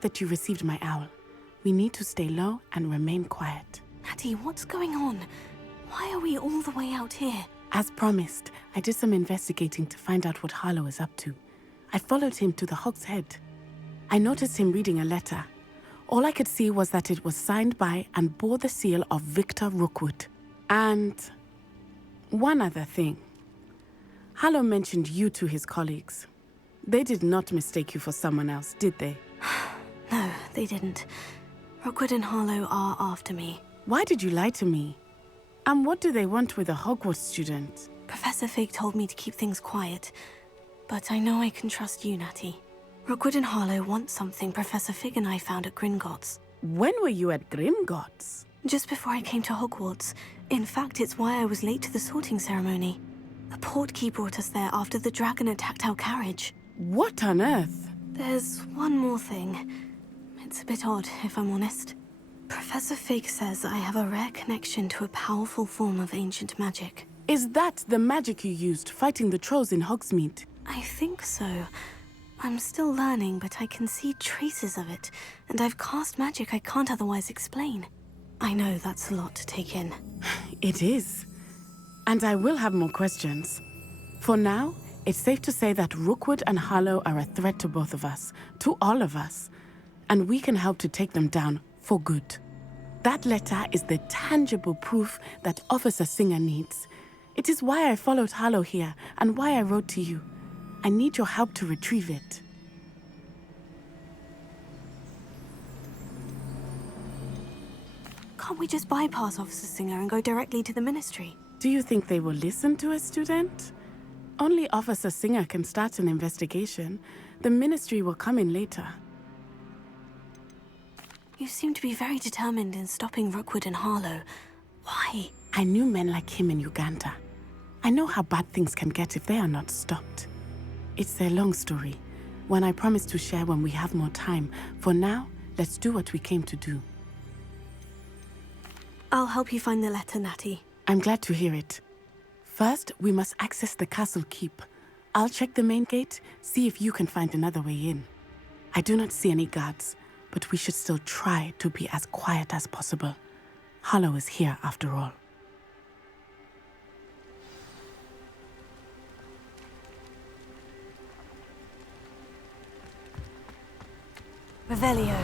that you received my owl. We need to stay low and remain quiet. Natty, what's going on? Why are we all the way out here? As promised, I did some investigating to find out what Harlow is up to. I followed him to the Hog's Head. I noticed him reading a letter. All I could see was that it was signed by and bore the seal of Victor Rookwood. And one other thing. Harlow mentioned you to his colleagues. They did not mistake you for someone else, did they? No, they didn't. Rookwood and Harlow are after me. Why did you lie to me? And what do they want with a Hogwarts student? Professor Fig told me to keep things quiet, but I know I can trust you, Natty. Rookwood and Harlow want something Professor Fig and I found at Gringotts. When were you at Gringotts? Just before I came to Hogwarts. In fact, it's why I was late to the sorting ceremony. The portkey brought us there after the dragon attacked our carriage. What on earth? There's one more thing. It's a bit odd, if I'm honest. Professor Fig says I have a rare connection to a powerful form of ancient magic. Is that the magic you used fighting the trolls in Hogsmeade? I think so. I'm still learning, but I can see traces of it, and I've cast magic I can't otherwise explain. I know that's a lot to take in. It is. And I will have more questions. For now, it's safe to say that Rookwood and Harlow are a threat to both of us, to all of us, and we can help to take them down for good. That letter is the tangible proof that Officer Singer needs. It is why I followed Harlow here and why I wrote to you. I need your help to retrieve it. Can't we just bypass Officer Singer and go directly to the Ministry? Do you think they will listen to a student? Only Officer Singer can start an investigation. The Ministry will come in later. You seem to be very determined in stopping Rookwood and Harlow. Why? I knew men like him in Uganda. I know how bad things can get if they are not stopped. It's a long story, one I promise to share when we have more time. For now, let's do what we came to do. I'll help you find the letter, Natty. I'm glad to hear it. First, we must access the castle keep. I'll check the main gate, see if you can find another way in. I do not see any guards, but we should still try to be as quiet as possible. Harlow is here after all. Revelio.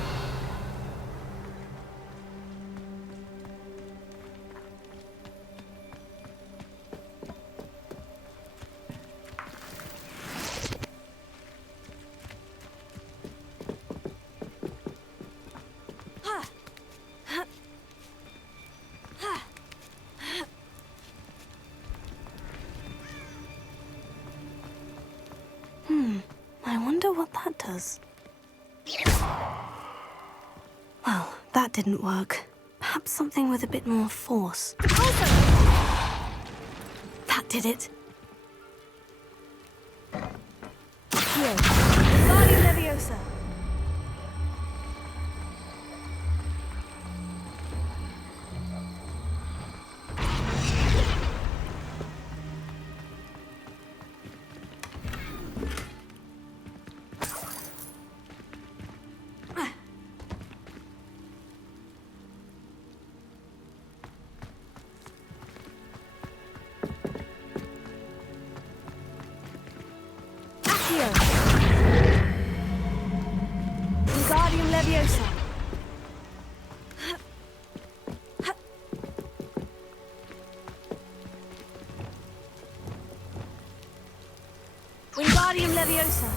I wonder what that does. Well, that didn't work. Perhaps something with a bit more force. That did it. Here. Guardian Leviosa. Wingardium Leviosa. Wingardium Leviosa.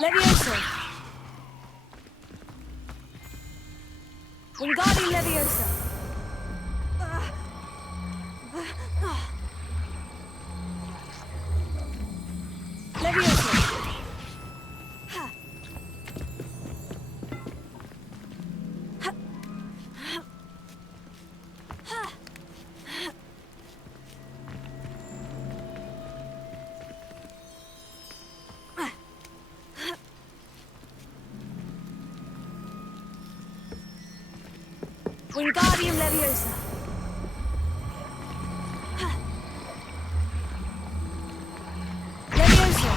Leviosa. Wingardium Leviosa. Leviosa. Wingardium Leviosa. Leviosa.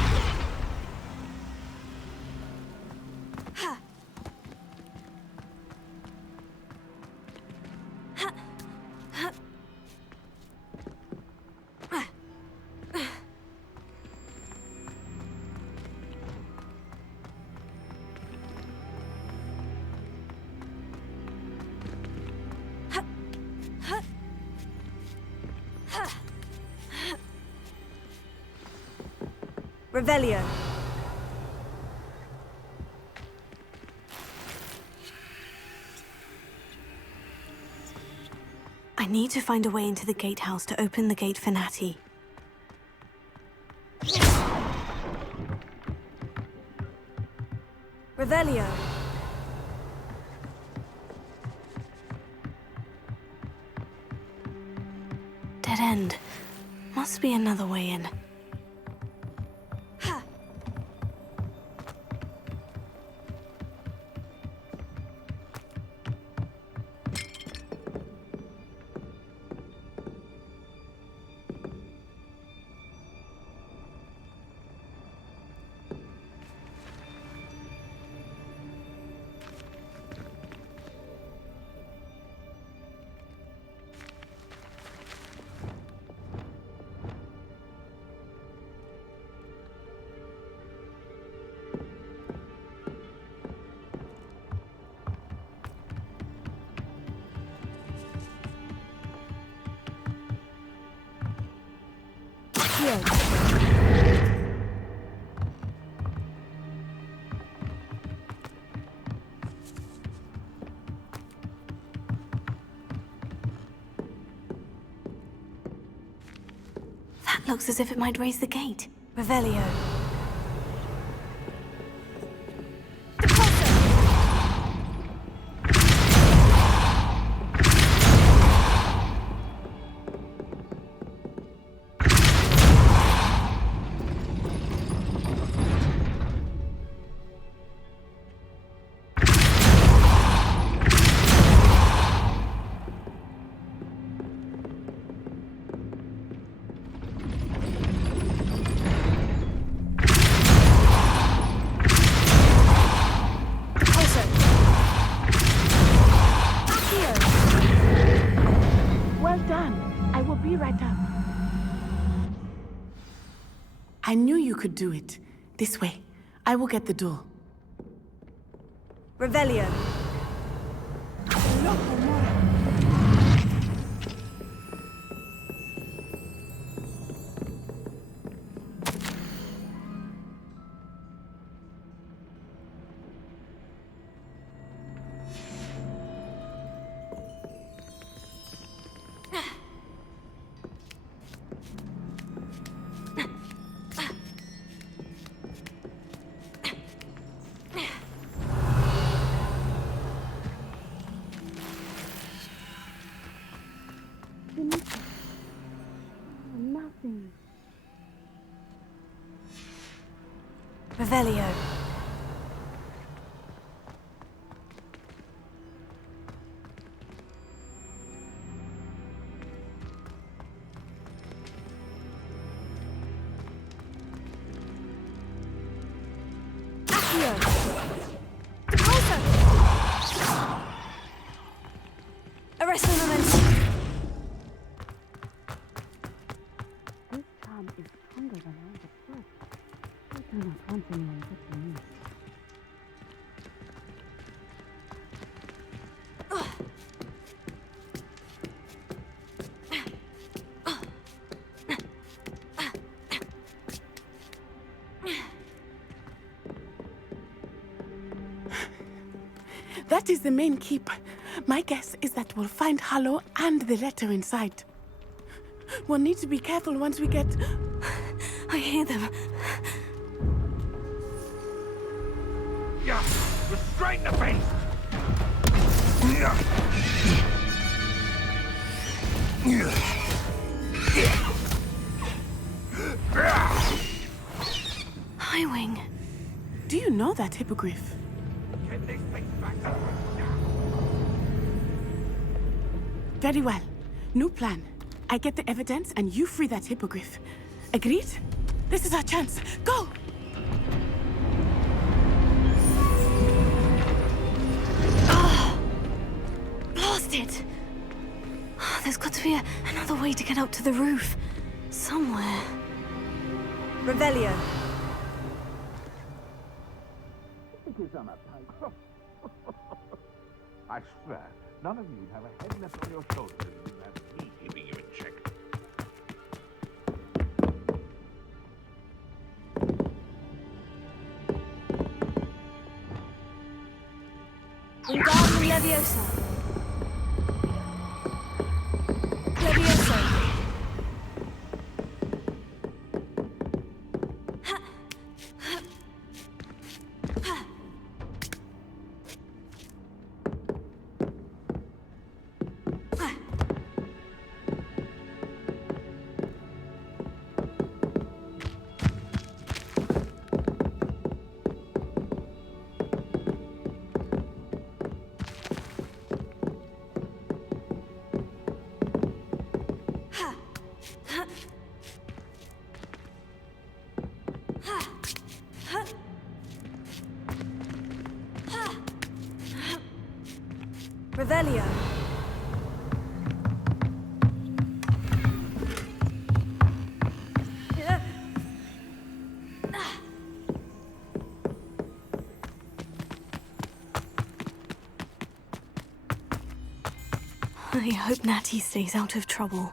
Revelio. I need to find a way into the gatehouse to open the gate for Natty. Revelio. Dead end. Must be another way in. That looks as if it might raise the gate. Revelio. I knew you could do it. This way. I will get the door. Revelio. Nothing. Revelio. Arrest the momentum. This charm is stronger than I had thought. I do not want anyone touching me. That is the main keep. My guess is that we'll find Hallow and the letter inside. We'll need to be careful once we get... I hear them. Yeah, restrain the beast! Highwing. Do you know that hippogriff? Get this thing back to Very well. New plan. I get the evidence and you free that hippogriff. Agreed? This is our chance. Go! Blast it! There's got to be another way to get up to the roof. Somewhere. Revelio. I swear, none of you have a head left on your shoulders if you have me keeping you in check. Wingardium Leviosa. Leviosa. Revelio. I hope Natty stays out of trouble.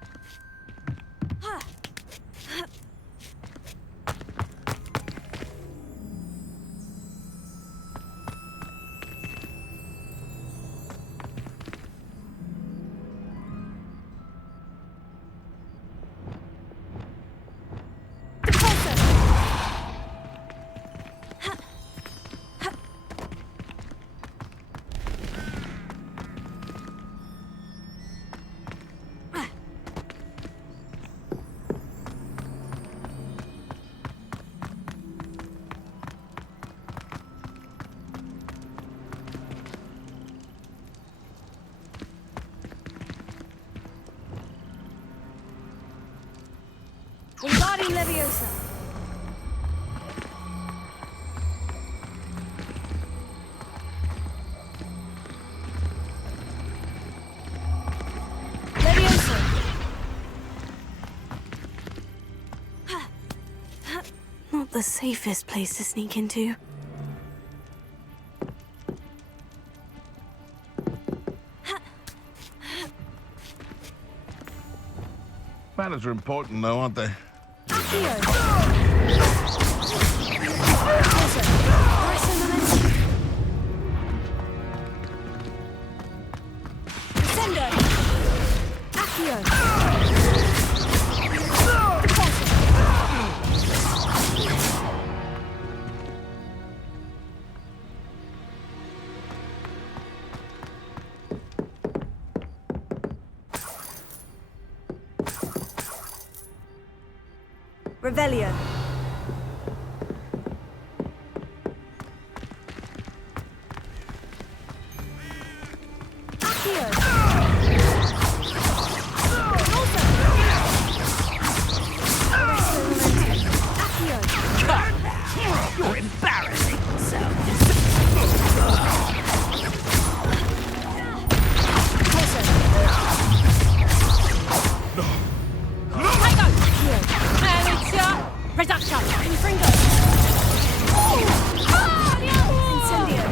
Wingardium Leviosa. Leviosa. Not the safest place to sneak into. Manners are important, though, aren't they? Revelio. You're embarrassing yourself. Reduction! Infringo. Incendio.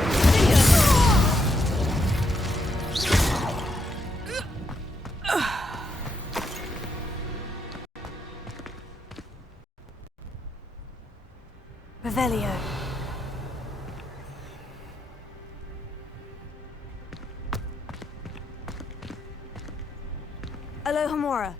Revelio. Alohomora.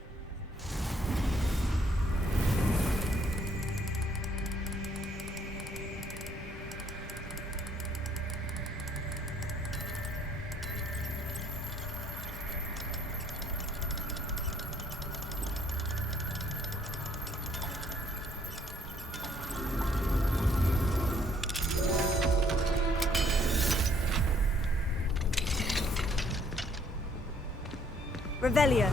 Revelio.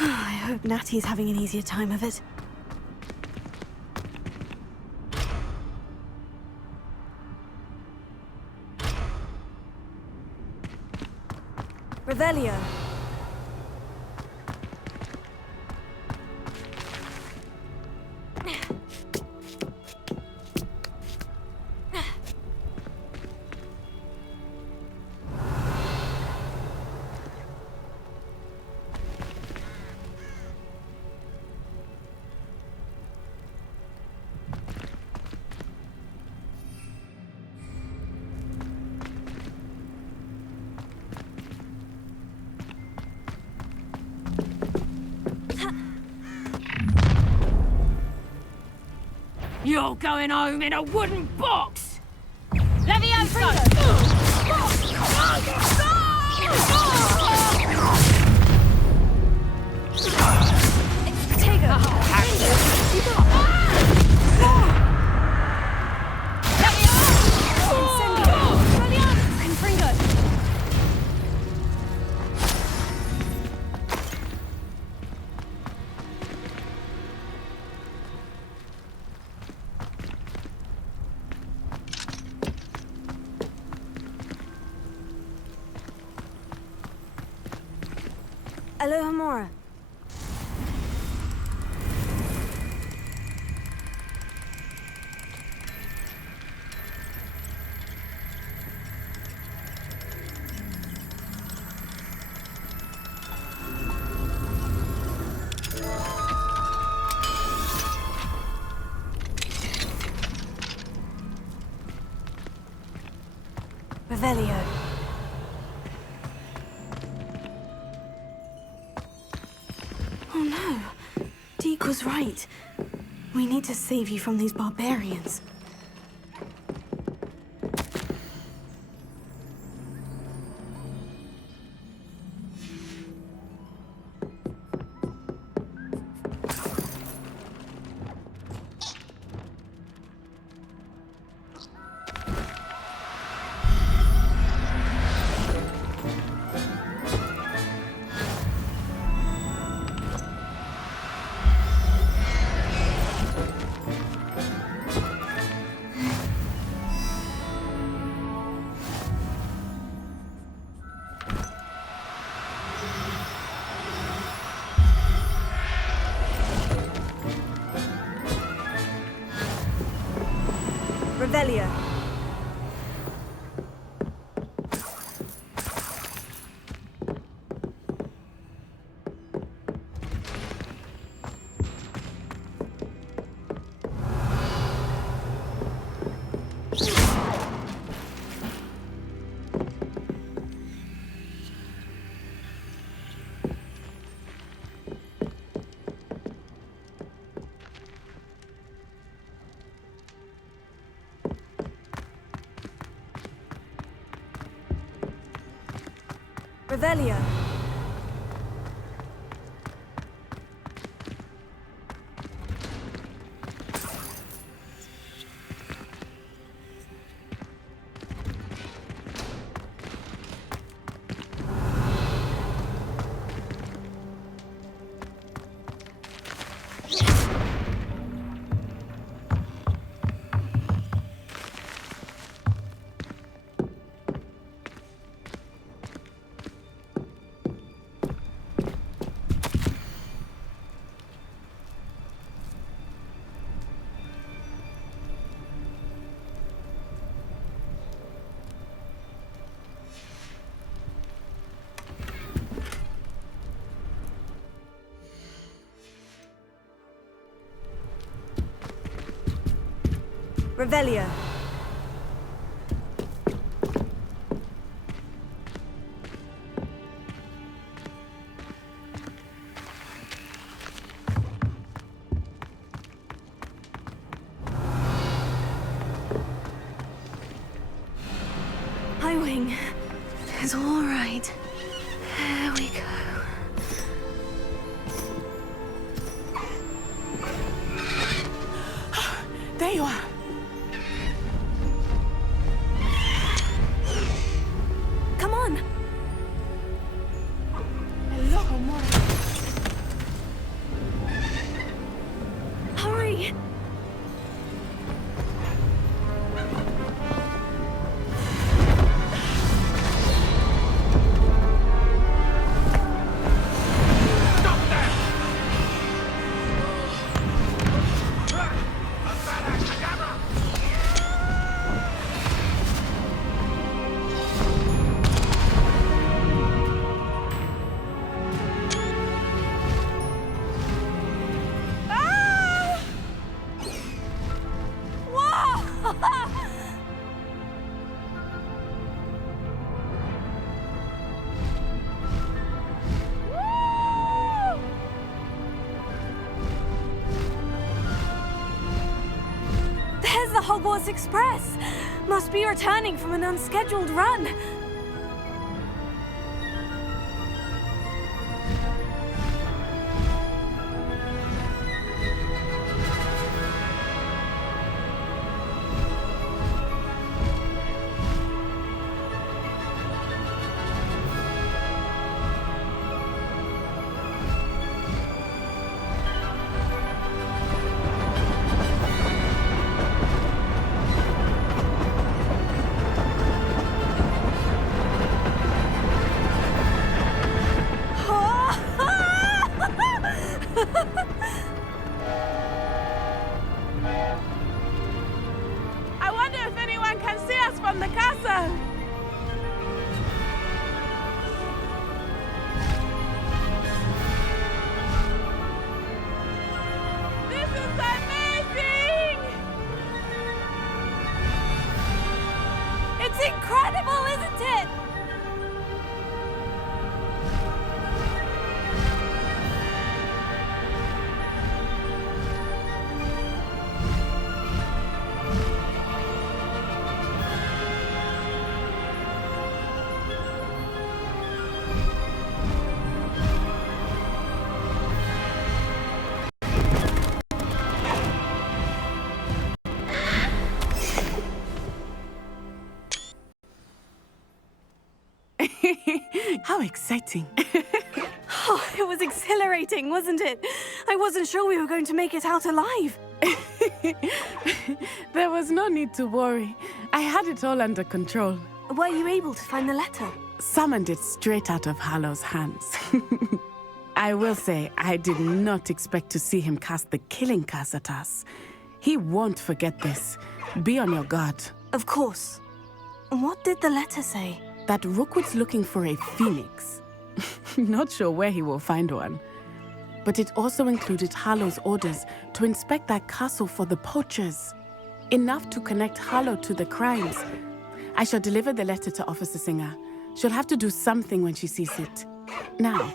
I hope Natty's having an easier time of it. Revelio. You're going home in a wooden box! Levioso! Alohomora. Revelio. Oh no. Deke was right. We need to save you from these barbarians. Revelio. Revelio. Revelio. going. It's all right. There we go. There you are. Come on. Hello, Homura. Hurry. There's the Hogwarts Express! Must be returning from an unscheduled run. I wonder if anyone can see us from the castle. This is amazing! It's incredible, isn't it? How exciting. Oh, it was exhilarating, wasn't it? I wasn't sure we were going to make it out alive. There was no need to worry. I had it all under control. Were you able to find the letter? Summoned it straight out of Hallow's hands. I will say, I did not expect to see him cast the killing curse at us. He won't forget this. Be on your guard. Of course. What did the letter say? That Rookwood's looking for a phoenix. Not sure where he will find one. But it also included Hallow's orders to inspect that castle for the poachers. Enough to connect Hallow to the crimes. I shall deliver the letter to Officer Singer. She'll have to do something when she sees it. Now,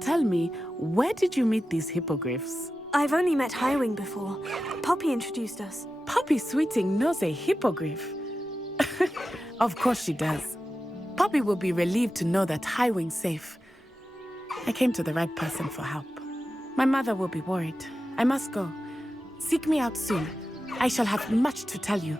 tell me, where did you meet these hippogriffs? I've only met Highwing before. Poppy introduced us. Poppy Sweeting knows a hippogriff. Of course she does. Poppy will be relieved to know that Highwing's safe. I came to the right person for help. My mother will be worried. I must go. Seek me out soon. I shall have much to tell you.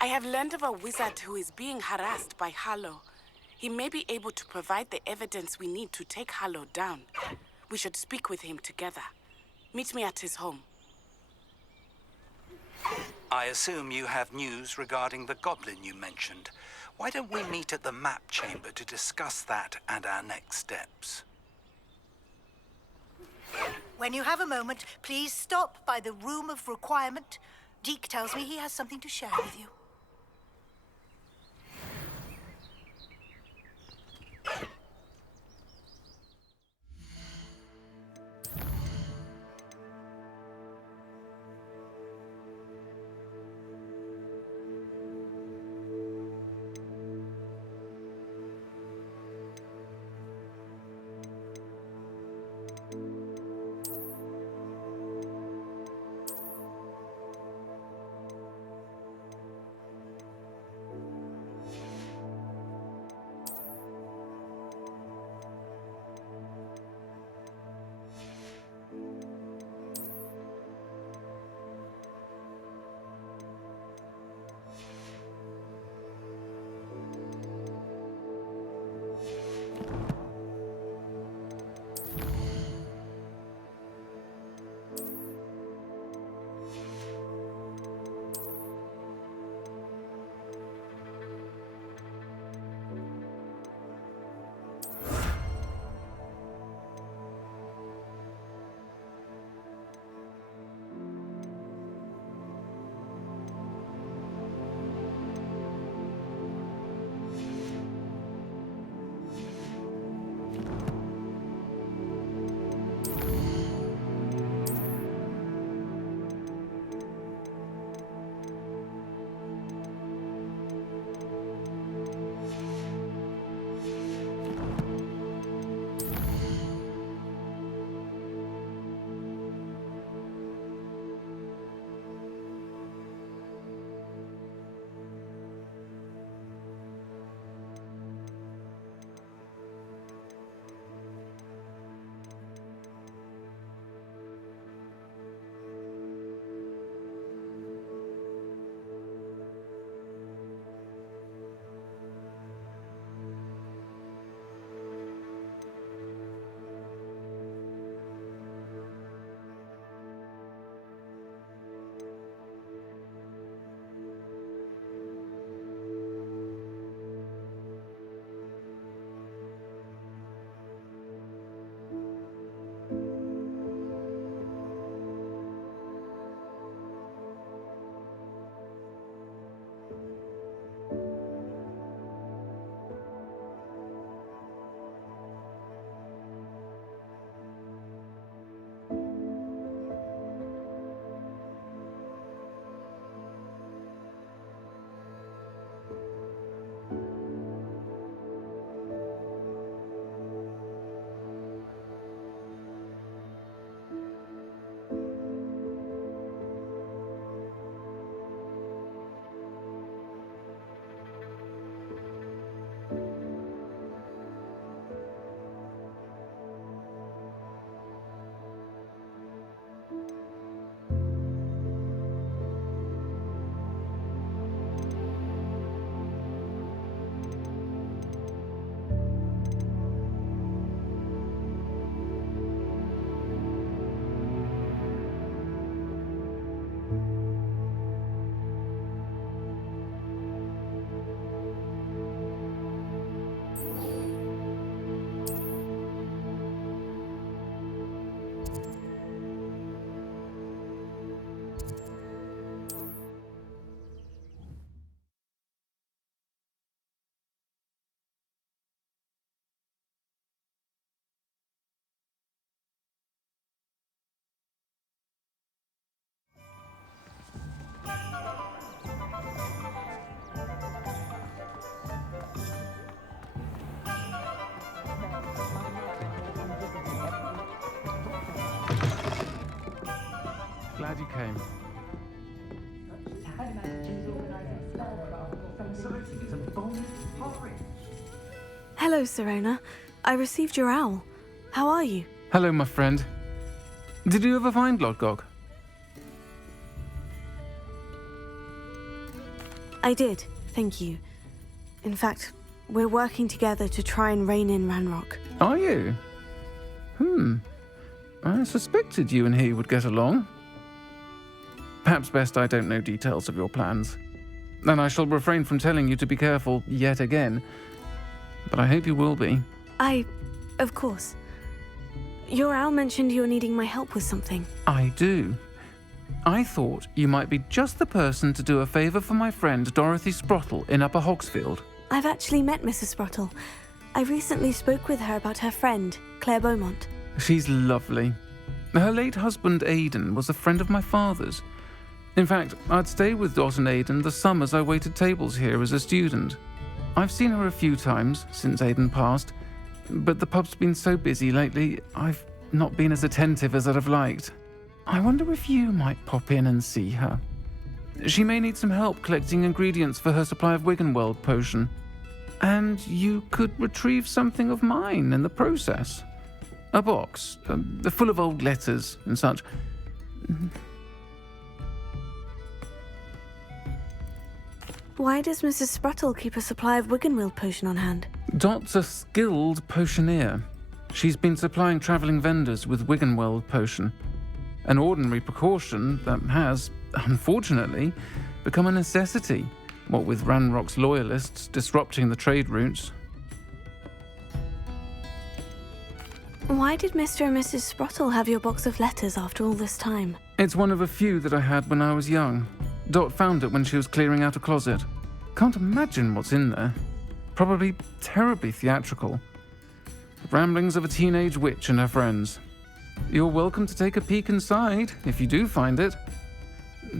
I have learned of a wizard who is being harassed by Hallow. He may be able to provide the evidence we need to take Hallow down. We should speak with him together. Meet me at his home. I assume you have news regarding the goblin you mentioned. Why don't we meet at the map chamber to discuss that and our next steps? When you have a moment, please stop by the room of requirement. Deke tells me he has something to share with you. came. Hello, Sirona. I received your owl. How are you? Hello, my friend. Did you ever find Lodgok? I did, thank you. In fact, we're working together to try and rein in Ranrock. Are you? I suspected you and he would get along. Perhaps best I don't know details of your plans. And I shall refrain from telling you to be careful yet again. But I hope you will be. Of course. Your owl mentioned you're needing my help with something. I do. I thought you might be just the person to do a favour for my friend Dorothy Sprottle in Upper Hogsfield. I've actually met Mrs. Sprottle. I recently spoke with her about her friend, Claire Beaumont. She's lovely. Her late husband Aidan was a friend of my father's. In fact, I'd stay with Dot and Aidan the summers I waited tables here as a student. I've seen her a few times since Aidan passed, but the pub's been so busy lately, I've not been as attentive as I'd have liked. I wonder if you might pop in and see her. She may need some help collecting ingredients for her supply of Wiggenweld potion. And you could retrieve something of mine in the process. A box, full of old letters and such. Why does Mrs. Sprottle keep a supply of Wiggenweld potion on hand? Dot's a skilled potioneer. She's been supplying travelling vendors with Wiggenweld potion. An ordinary precaution that has, unfortunately, become a necessity, what with Ranrock's loyalists disrupting the trade routes. Why did Mr. and Mrs. Sprottle have your box of letters after all this time? It's one of a few that I had when I was young. Dot found it when she was clearing out a closet. Can't imagine what's in there. Probably terribly theatrical. The ramblings of a teenage witch and her friends. You're welcome to take a peek inside, if you do find it.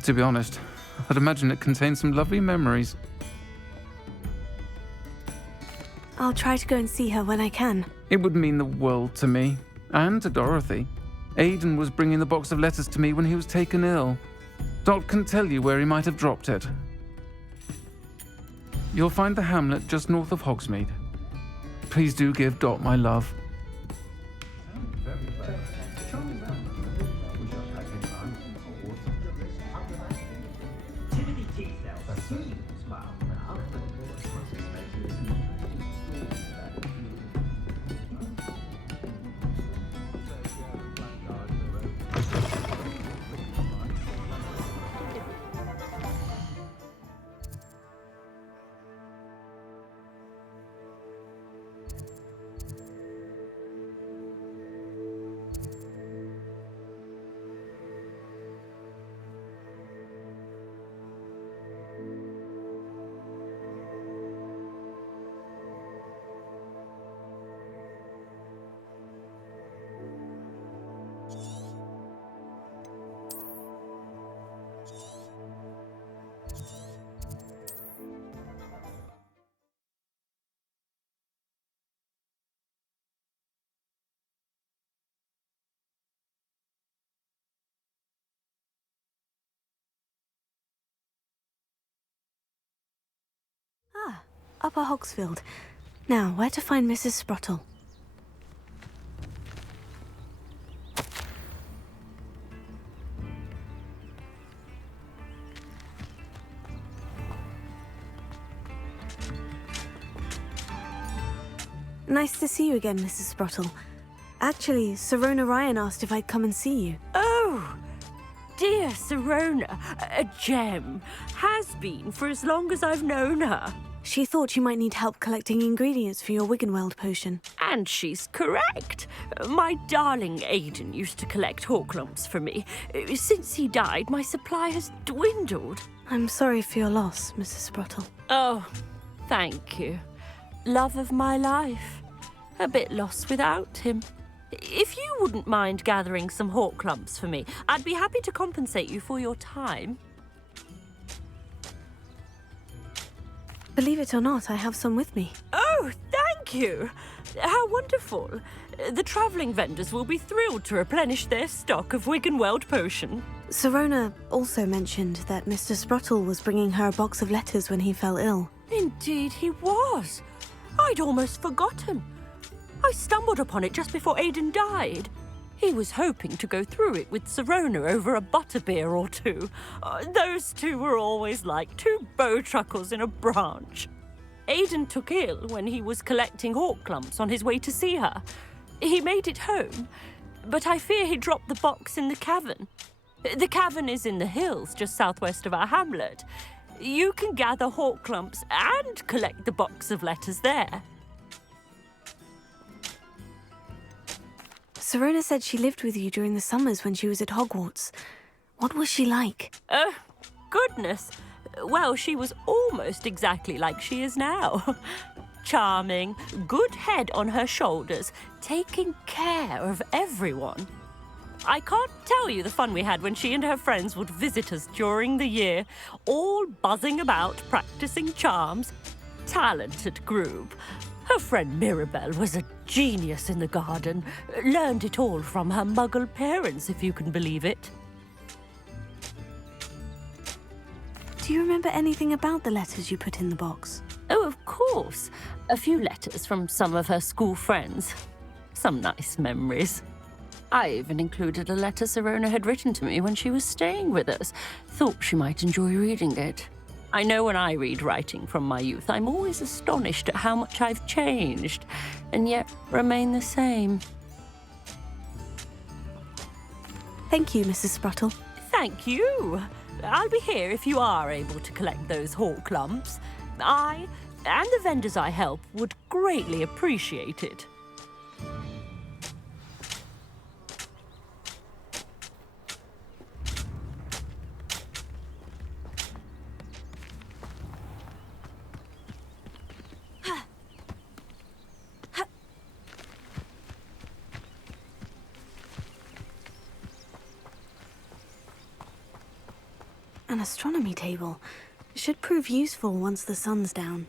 To be honest, I'd imagine it contains some lovely memories. I'll try to go and see her when I can. It would mean the world to me, and to Dorothy. Aidan was bringing the box of letters to me when he was taken ill. Dot can tell you where he might have dropped it. You'll find the hamlet just north of Hogsmeade. Please do give Dot my love. Upper Hogsfield. Now, where to find Mrs. Sprottle? Nice to see you again, Mrs. Sprottle. Actually, Sirona Ryan asked if I'd come and see you. Oh, dear Sirona, a gem. Has been for as long as I've known her. She thought you might need help collecting ingredients for your Wiggenweld potion. And she's correct. My darling Aidan used to collect Horklumps for me. Since he died, my supply has dwindled. I'm sorry for your loss, Mrs. Sprottle. Oh, thank you. Love of my life. A bit lost without him. If you wouldn't mind gathering some Horklumps for me, I'd be happy to compensate you for your time. Believe it or not, I have some with me. Oh, thank you. How wonderful. The travelling vendors will be thrilled to replenish their stock of Wiggenweld potion. Sirona also mentioned that Mr. Spruttle was bringing her a box of letters when he fell ill. Indeed he was. I'd almost forgotten. I stumbled upon it just before Aidan died. He was hoping to go through it with Sirona over a butterbeer or two. Those two were always like two bowtruckles in a branch. Aidan took ill when he was collecting hawk clumps on his way to see her. He made it home, but I fear he dropped the box in the cavern. The cavern is in the hills just southwest of our hamlet. You can gather hawk clumps and collect the box of letters there. Sirona said she lived with you during the summers when she was at Hogwarts. What was she like? Goodness. Well, she was almost exactly like she is now. Charming, good head on her shoulders, taking care of everyone. I can't tell you the fun we had when she and her friends would visit us during the year, all buzzing about, practicing charms. Talented group. Her friend Mirabelle was a genius in the garden. Learned it all from her muggle parents, if you can believe it. Do you remember anything about the letters you put in the box? Oh, of course. A few letters from some of her school friends. Some nice memories. I even included a letter Sirona had written to me when she was staying with us. Thought she might enjoy reading it. I know when I read writing from my youth, I'm always astonished at how much I've changed, and yet remain the same. Thank you, Mrs. Spruttle. Thank you. I'll be here if you are able to collect those hawk clumps. I, and the vendors I help, would greatly appreciate it. An astronomy table. Should prove useful once the sun's down.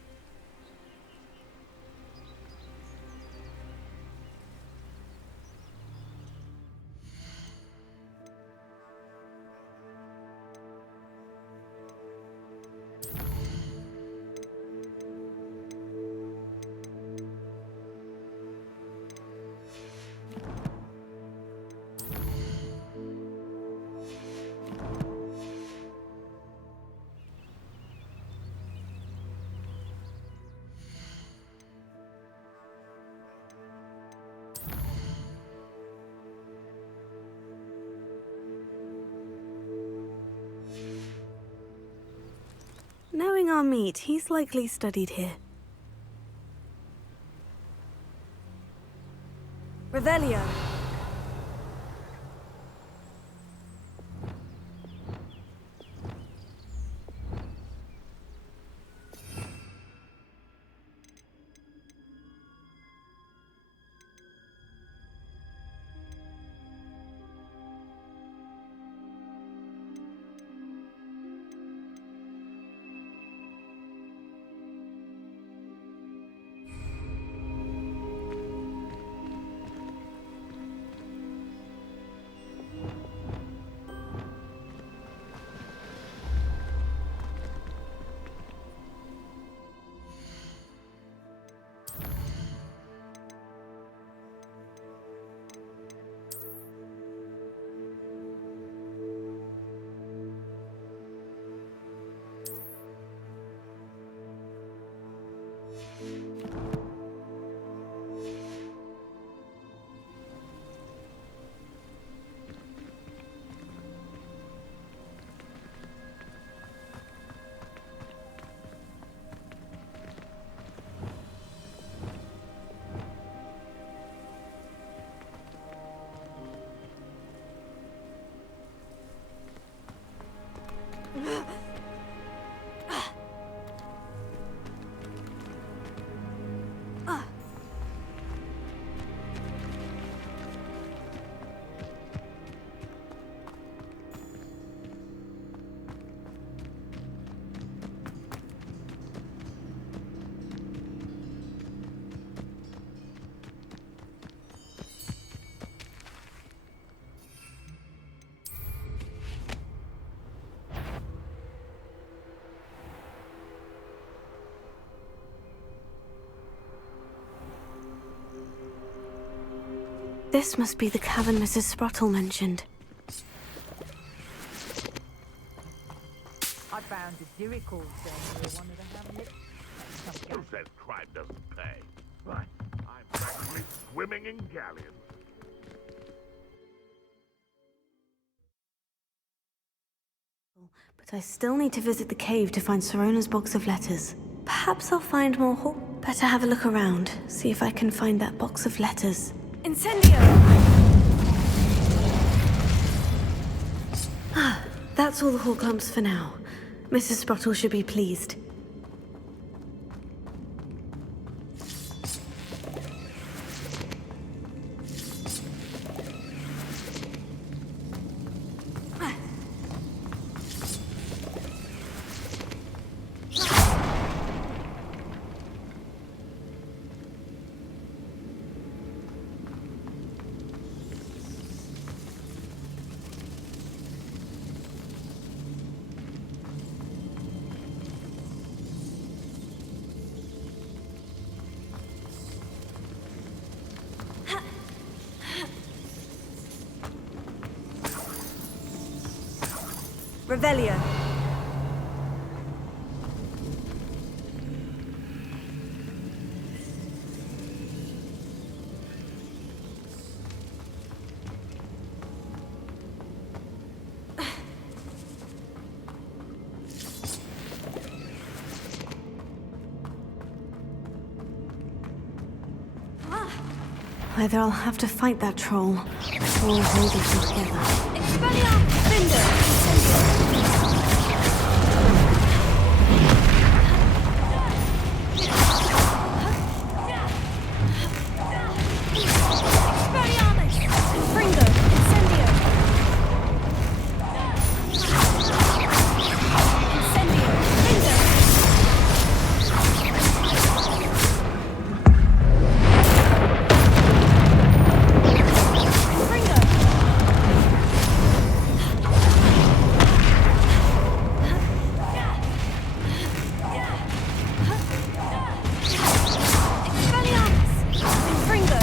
Knowing our meat, he's likely studied here. Revelio. This must be the cavern Mrs. Sprottle mentioned. I found a Jericho saying you were one of the Hamlets. Who says crime doesn't pay? Right. I'm practically swimming in galleons. But I still need to visit the cave to find Sirona's box of letters. Perhaps I'll find more Better have a look around, see if I can find that box of letters. Incendio! That's all the Horklumps for now. Mrs. Sprottle should be pleased. Revelio. Either I'll have to fight that troll, or hold it together. Expelliarmus! Cinder! Expelliarmus! Fringo! Incendio! Incendio! Cinder! Fringo! Expelliarmus! Fringo!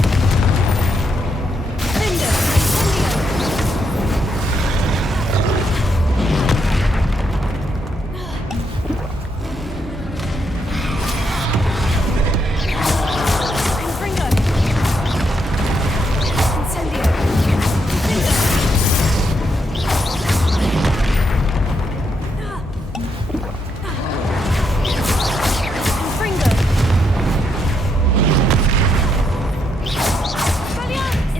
Cinder! Incendio! Fringo! Incendio! Cinder! Fringo! Expelliarmus!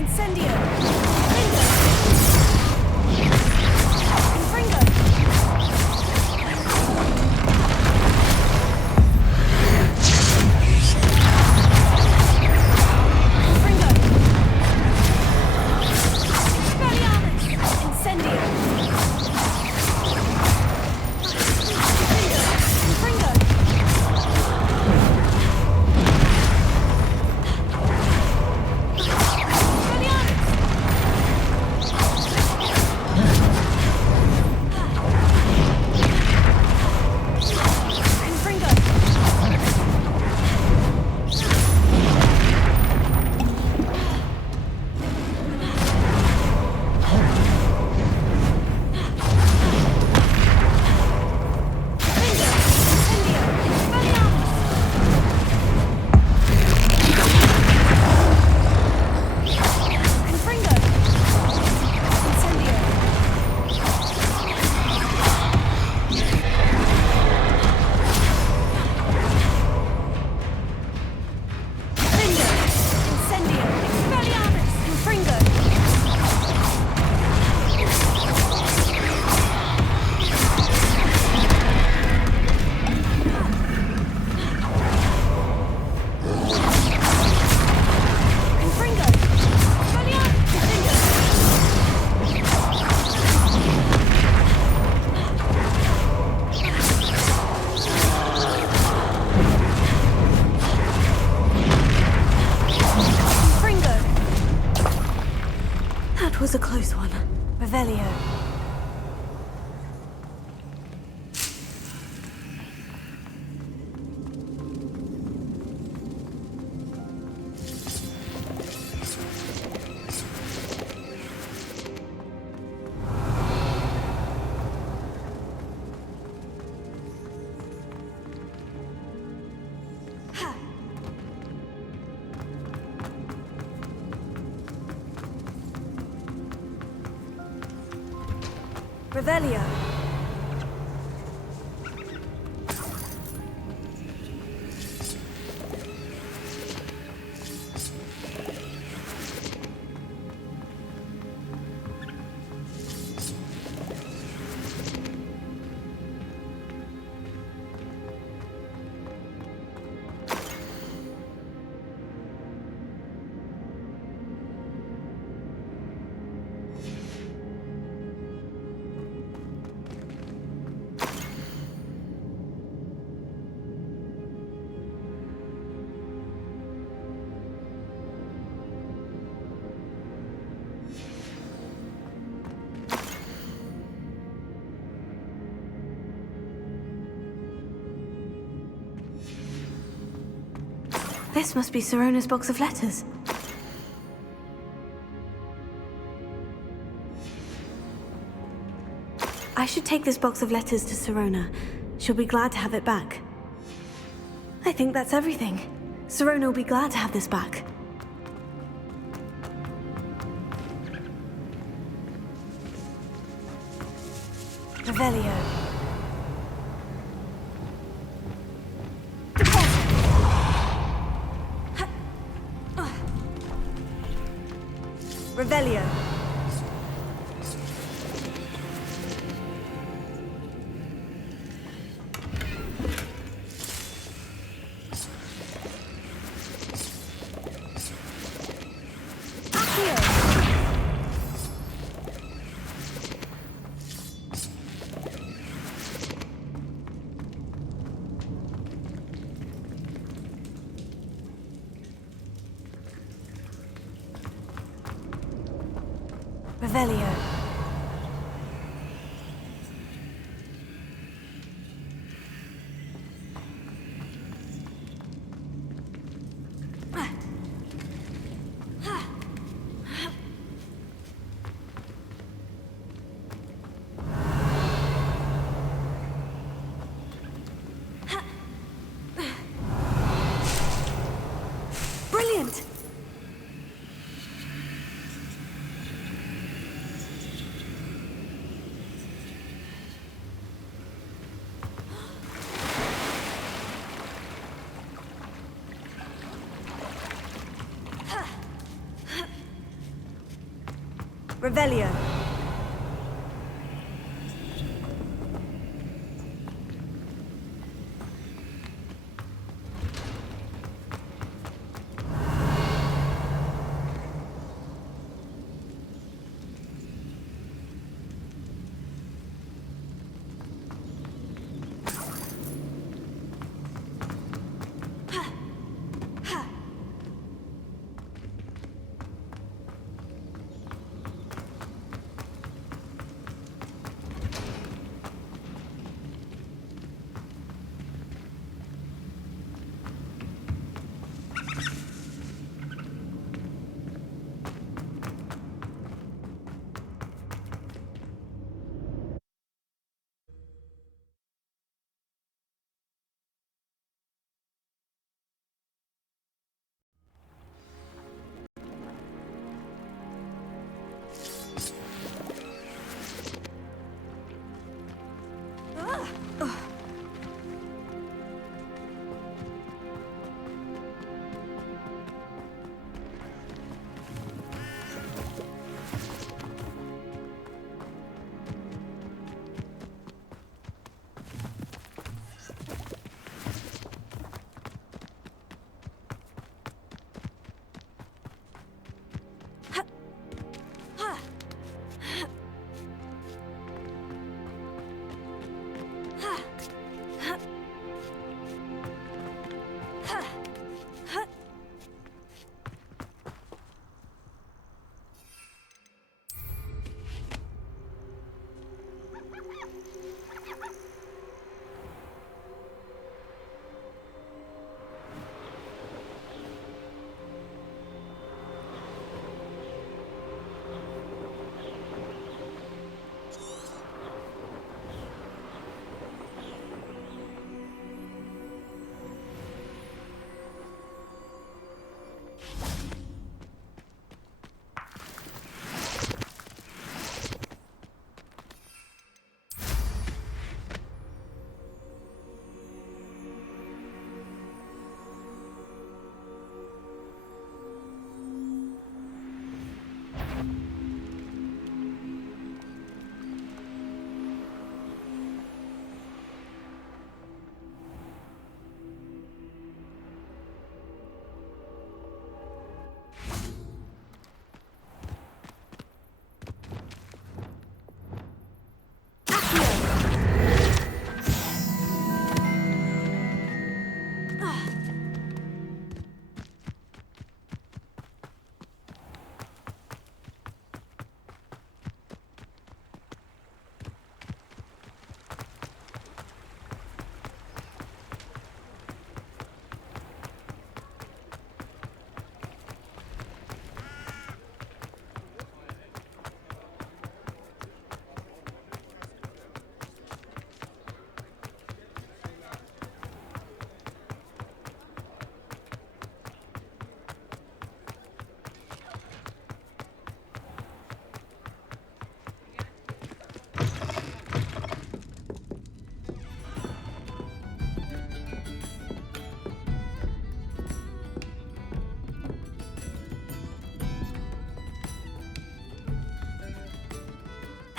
Incendio! Cinder! Fringo! Fringo! Expelliarmus! Incendio! Fringo! Expelliarmus! Fringo! Fringo! Incendio! Expelliarmus! Fringo! Incendio! Fringo! Incendio! Expelliarmus! Fringo! Fringo! Expelliarmus! Fringo! That was a close one. Revelio. Revelio. This must be Sirona's box of letters. I should take this box of letters to Sirona. She'll be glad to have it back. I think that's everything. Sirona will be glad to have this back. Revelio. Revelio. Accio. Revelio. Brilliant! Revelio.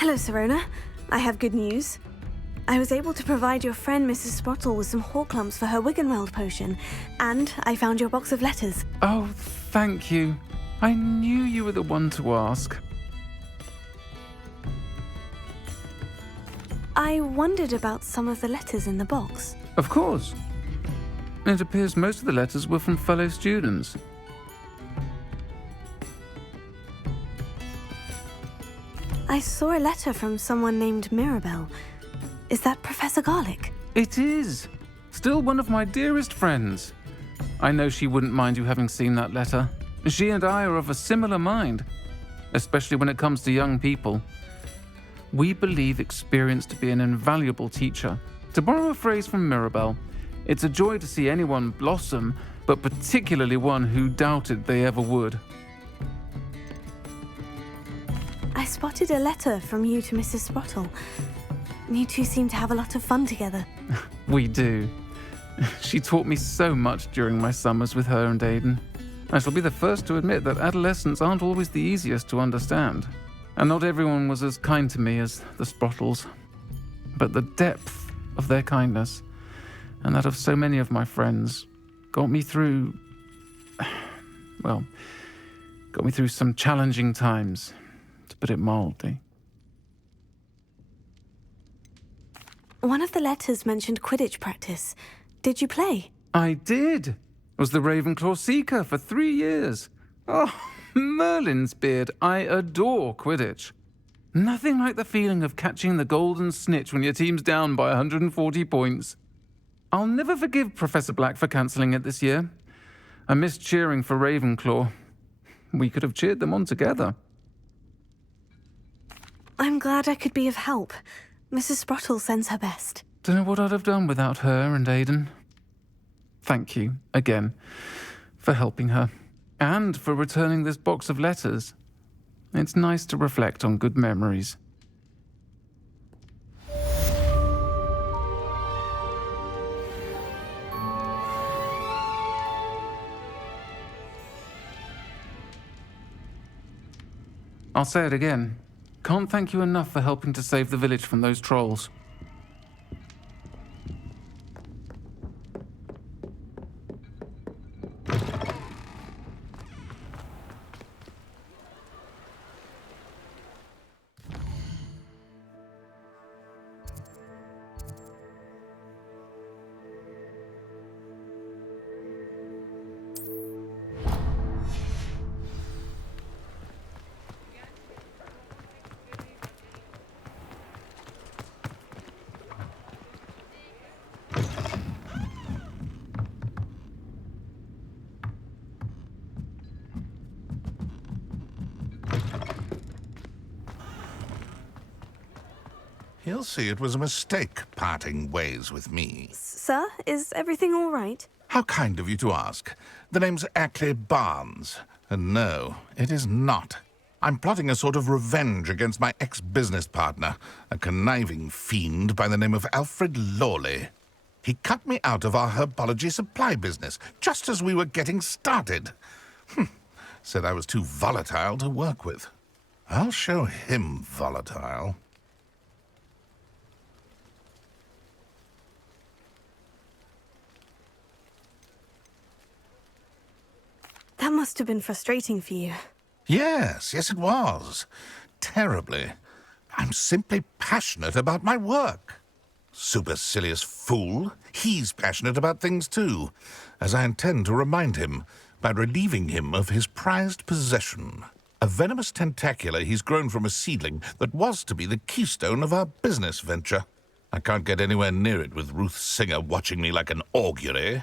Hello, Sirona. I have good news. I was able to provide your friend Mrs. Sprottle with some hawk lumps for her Wiggenweld potion, and I found your box of letters. Oh, thank you. I knew you were the one to ask. I wondered about some of the letters in the box. Of course. It appears most of the letters were from fellow students. I saw a letter from someone named Mirabelle. Is that Professor Garlick? It is. Still one of my dearest friends. I know she wouldn't mind you having seen that letter. She and I are of a similar mind, especially when it comes to young people. We believe experience to be an invaluable teacher. To borrow a phrase from Mirabelle, it's a joy to see anyone blossom, but particularly one who doubted they ever would. I spotted a letter from you to Mrs. Sprottle. You two seem to have a lot of fun together. We do. She taught me so much during my summers with her and Aiden. I shall be the first to admit that adolescents aren't always the easiest to understand. And not everyone was as kind to me as the Sprottles. But the depth of their kindness, and that of so many of my friends, got me through some challenging times, to put it mildly. One of the letters mentioned Quidditch practice. Did you play? I did. Was the Ravenclaw Seeker for 3 years. Oh, Merlin's beard. I adore Quidditch. Nothing like the feeling of catching the golden snitch when your team's down by 140 points. I'll never forgive Professor Black for cancelling it this year. I missed cheering for Ravenclaw. We could have cheered them on together. I'm glad I could be of help. Mrs. Sprottle sends her best. Don't know what I'd have done without her and Aiden. Thank you, again, for helping her. And for returning this box of letters. It's nice to reflect on good memories. I'll say it again. Can't thank you enough for helping to save the village from those trolls. He'll see it was a mistake parting ways with me. Sir, is everything all right? How kind of you to ask. The name's Ackley Barnes. And no, it is not. I'm plotting a sort of revenge against my ex-business partner, a conniving fiend by the name of Alfred Lawley. He cut me out of our herbology supply business, just as we were getting started. Said I was too volatile to work with. I'll show him volatile. That must have been frustrating for you. Yes, it was. Terribly. I'm simply passionate about my work. Supercilious fool. He's passionate about things too, as I intend to remind him by relieving him of his prized possession. A venomous tentacula he's grown from a seedling that was to be the keystone of our business venture. I can't get anywhere near it with Ruth Singer watching me like an augury.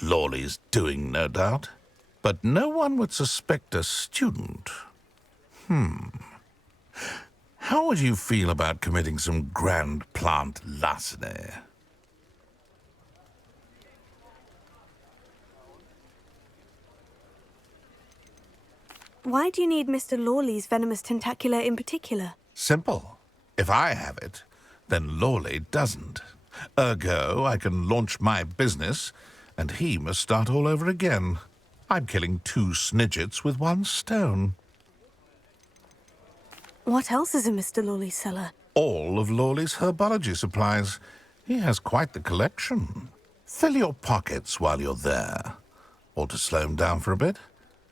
Lawley's doing, no doubt. But no one would suspect a student. How would you feel about committing some grand plant larceny? Why do you need Mr. Lawley's venomous tentacula in particular? Simple. If I have it, then Lawley doesn't. Ergo, I can launch my business, and he must start all over again. I'm killing 2 snidgets with 1 stone. What else is in Mr. Lawley's cellar? All of Lawley's herbology supplies. He has quite the collection. Fill your pockets while you're there. Or to slow him down for a bit.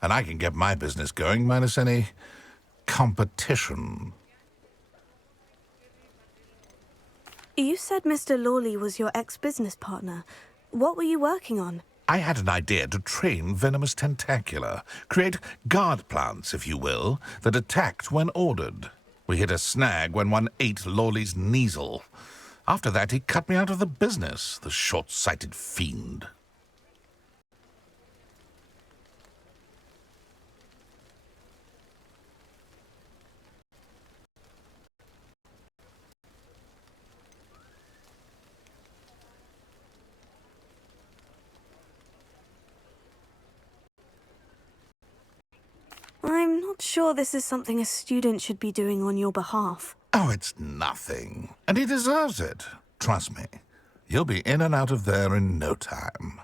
And I can get my business going minus any competition. You said Mr. Lawley was your ex-business partner. What were you working on? I had an idea to train venomous tentacula, create guard plants, if you will, that attacked when ordered. We hit a snag when one ate Lawley's Kneasel. After that, he cut me out of the business, the short-sighted fiend. I'm not sure this is something a student should be doing on your behalf. Oh, it's nothing. And he deserves it. Trust me. You'll be in and out of there in no time.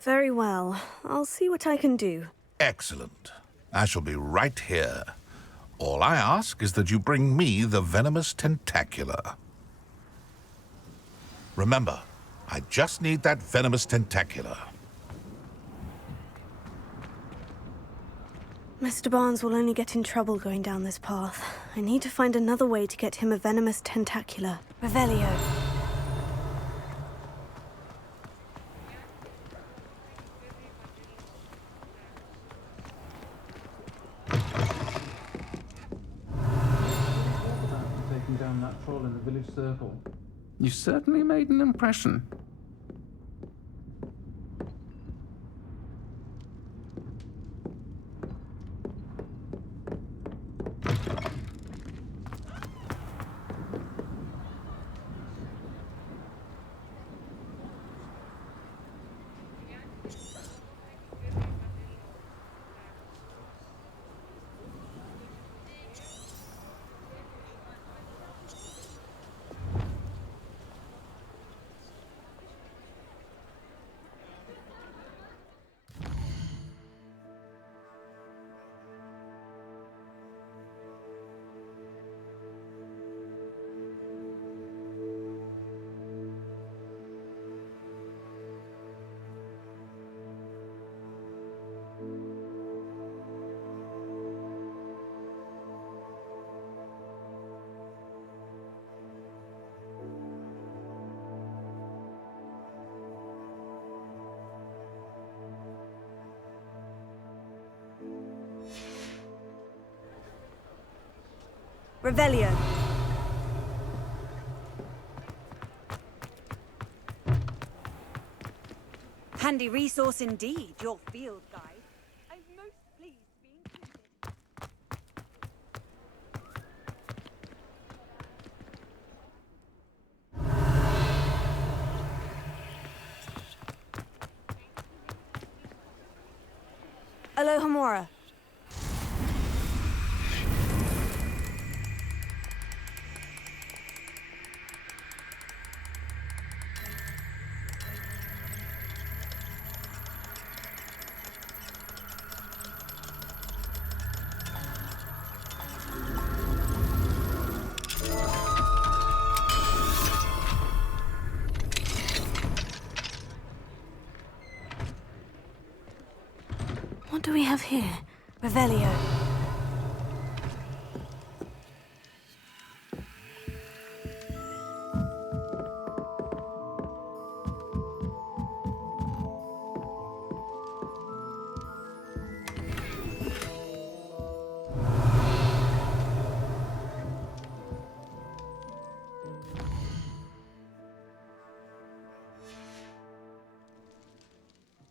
Very well. I'll see what I can do. Excellent. I shall be right here. All I ask is that you bring me the venomous tentacula. Remember, I just need that venomous tentacula. Mr. Barnes will only get in trouble going down this path. I need to find another way to get him a venomous tentacula. Revelio. Taking down that troll in the village circle. You certainly made an impression. Revelio. Handy resource indeed, your field guide. I'm most pleased to be included. Alohomora. What do we have here? Revelio.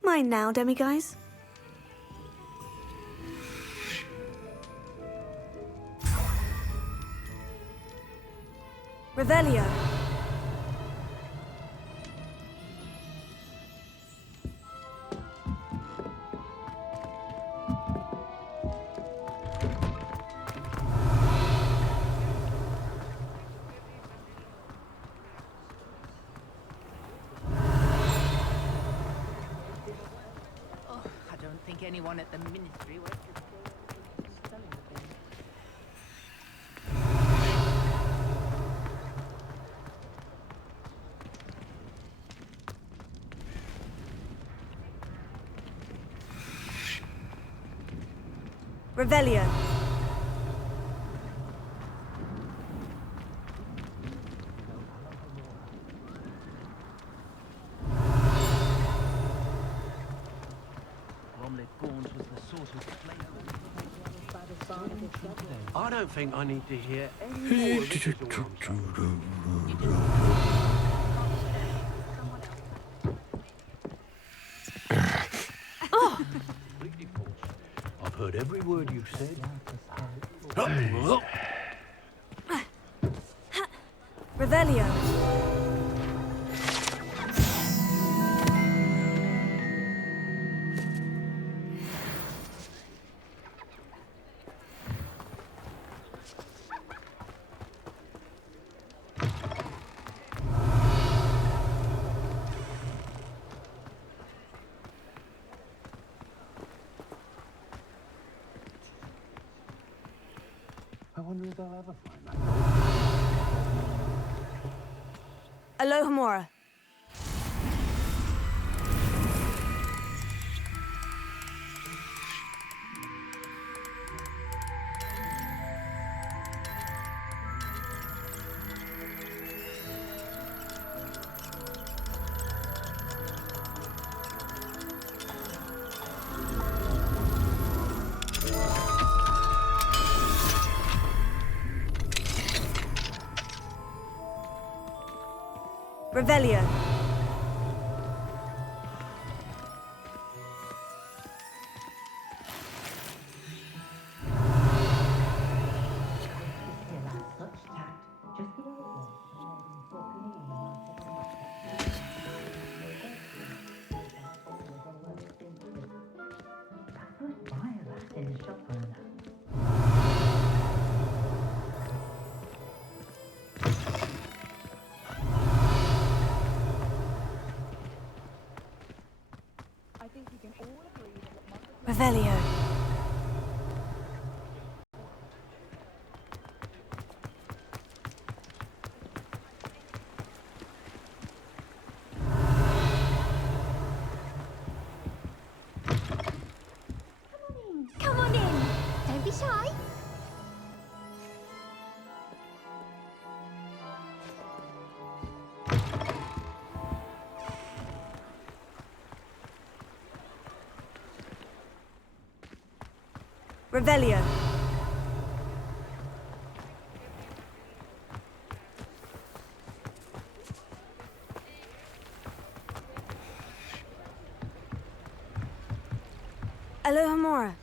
Mine now, demiguise. Revelio. one at the ministry was just selling the thing. Revelio. I don't think I need to hear any more of this Completely false. I've heard every word you've said. Revelio. I wonder if they'll ever find that. Alohomora. Revelio. Revelio. Come on in. Don't be shy. Revelio. Alohomora.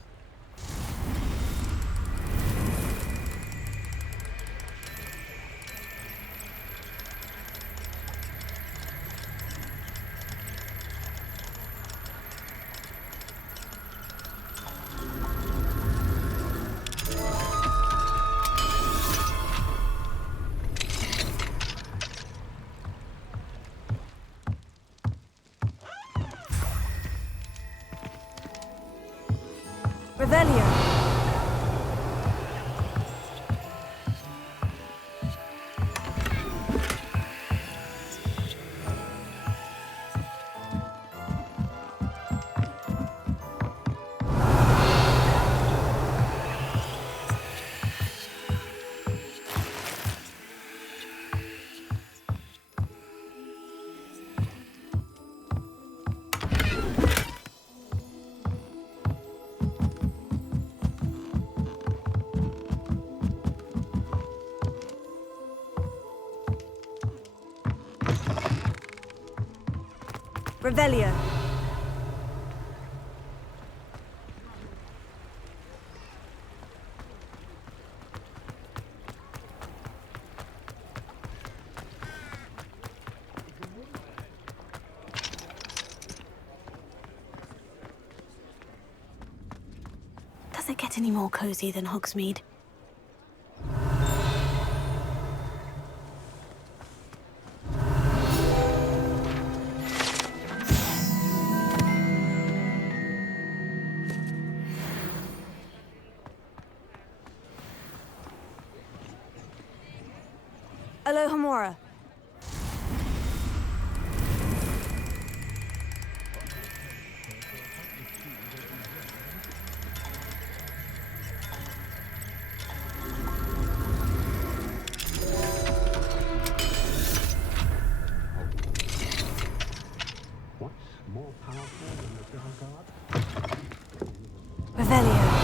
Revelio. Revelio. Does it get any more cozy than Hogsmeade? Alohomora. What's more powerful than the dark art? Revelio.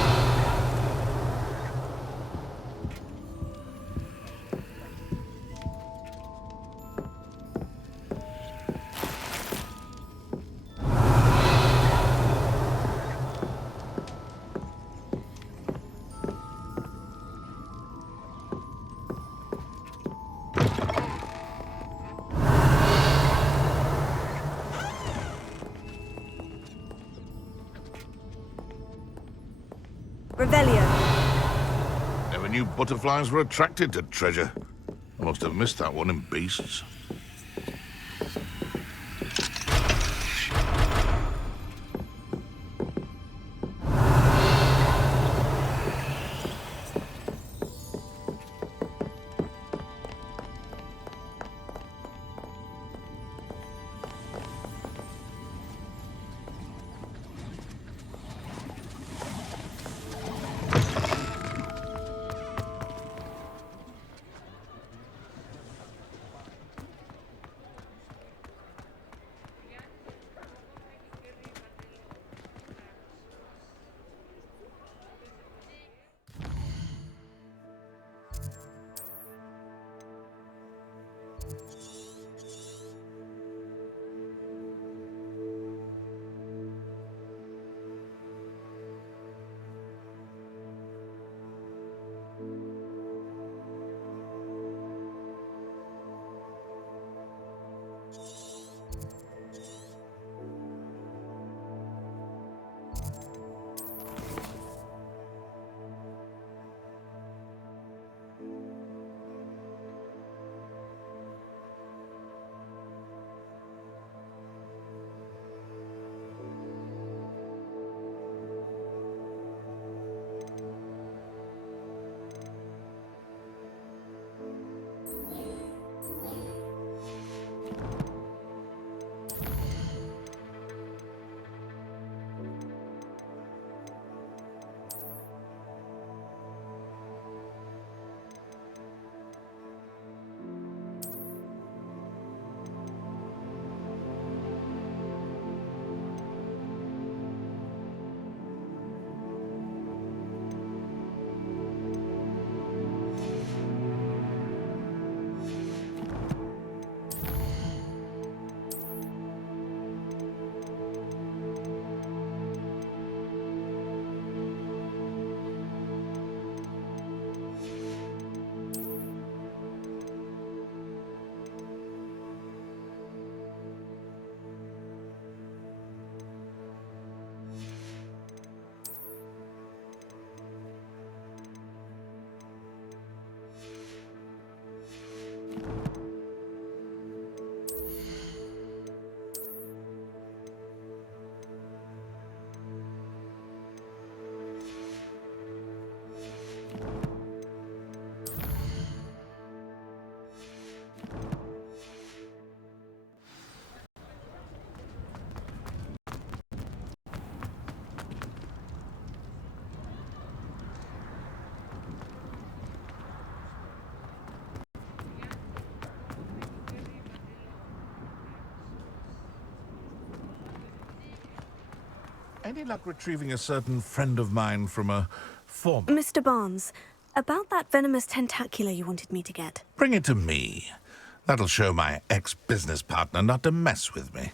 Revelio. Never knew butterflies were attracted to treasure. I must have missed that one in Beasts. Any luck retrieving a certain friend of mine from a former... Mr. Barnes, about that venomous tentacular you wanted me to get. Bring it to me. That'll show my ex-business partner not to mess with me.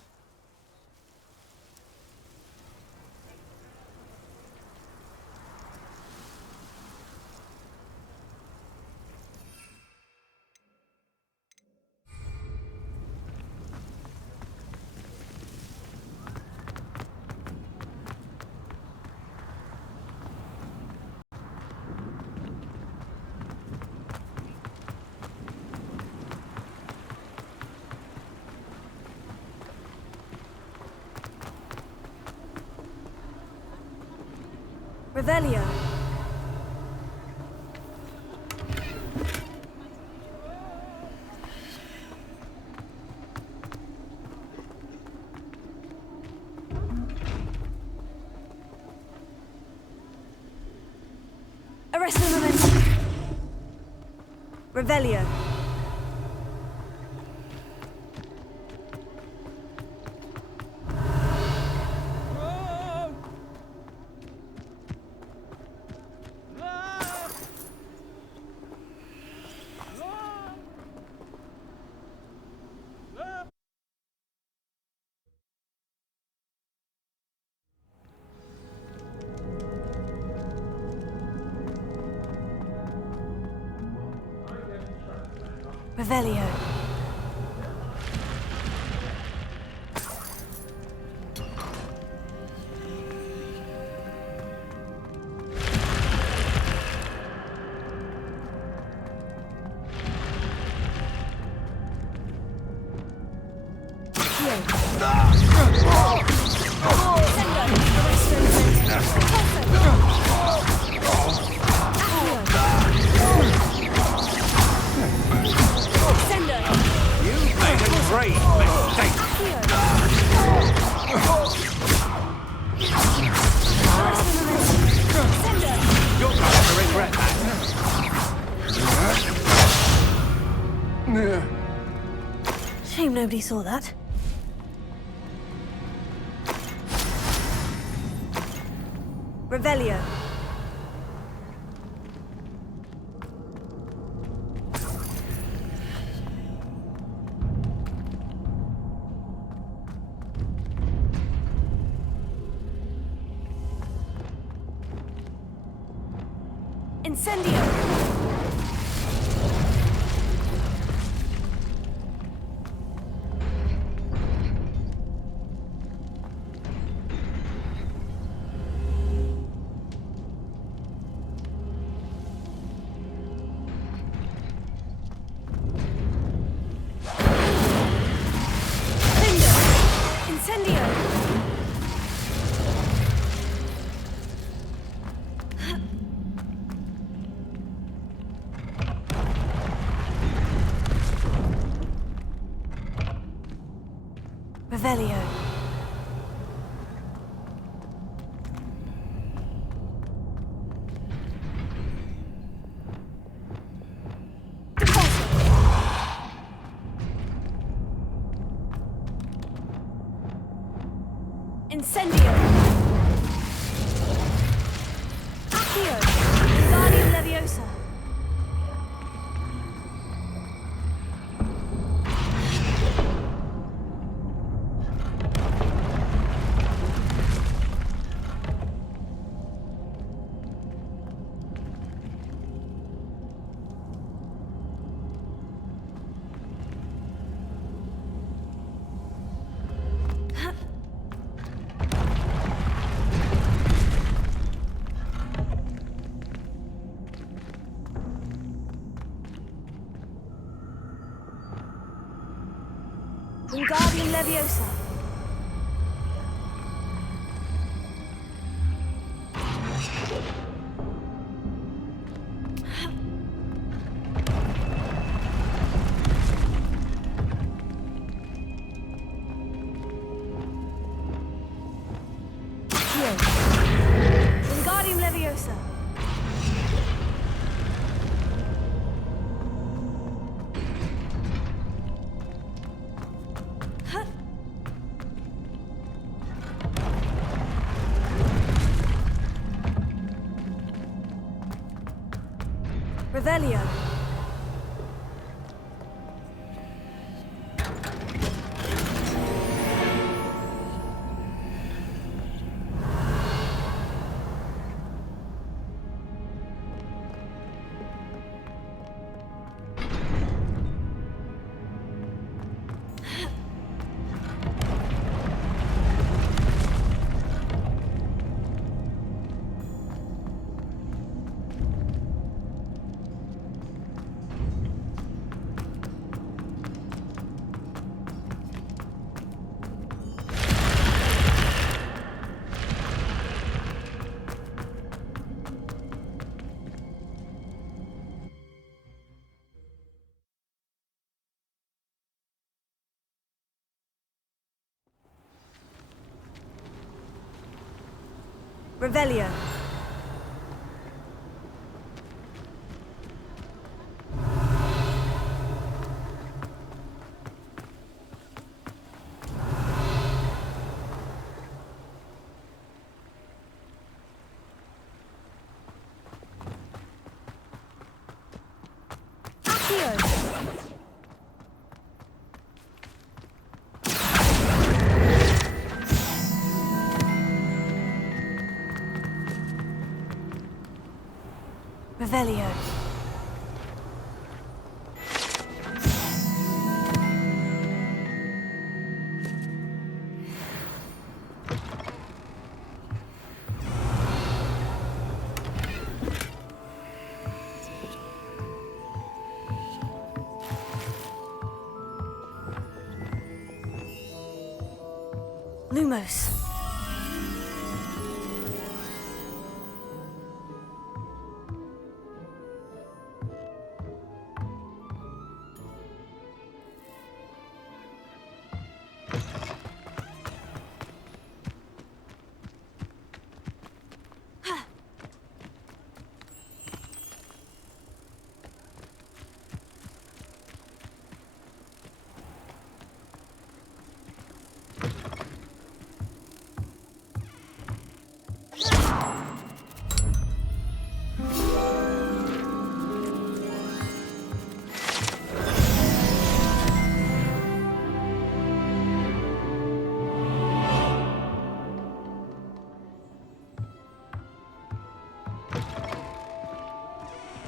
Revelio. Arresto momentum. Revelio. Revelio. Great mistake. You're going to regret that. Shame nobody saw that. Revelio. Incendio! Incendio! Revelio. Incendio. Accio. Wingardium Leviosa. Wingardium Leviosa. Wingardium Leviosa. Revelio. Revelio. Accio! Revelio. Lumos.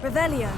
Revelio.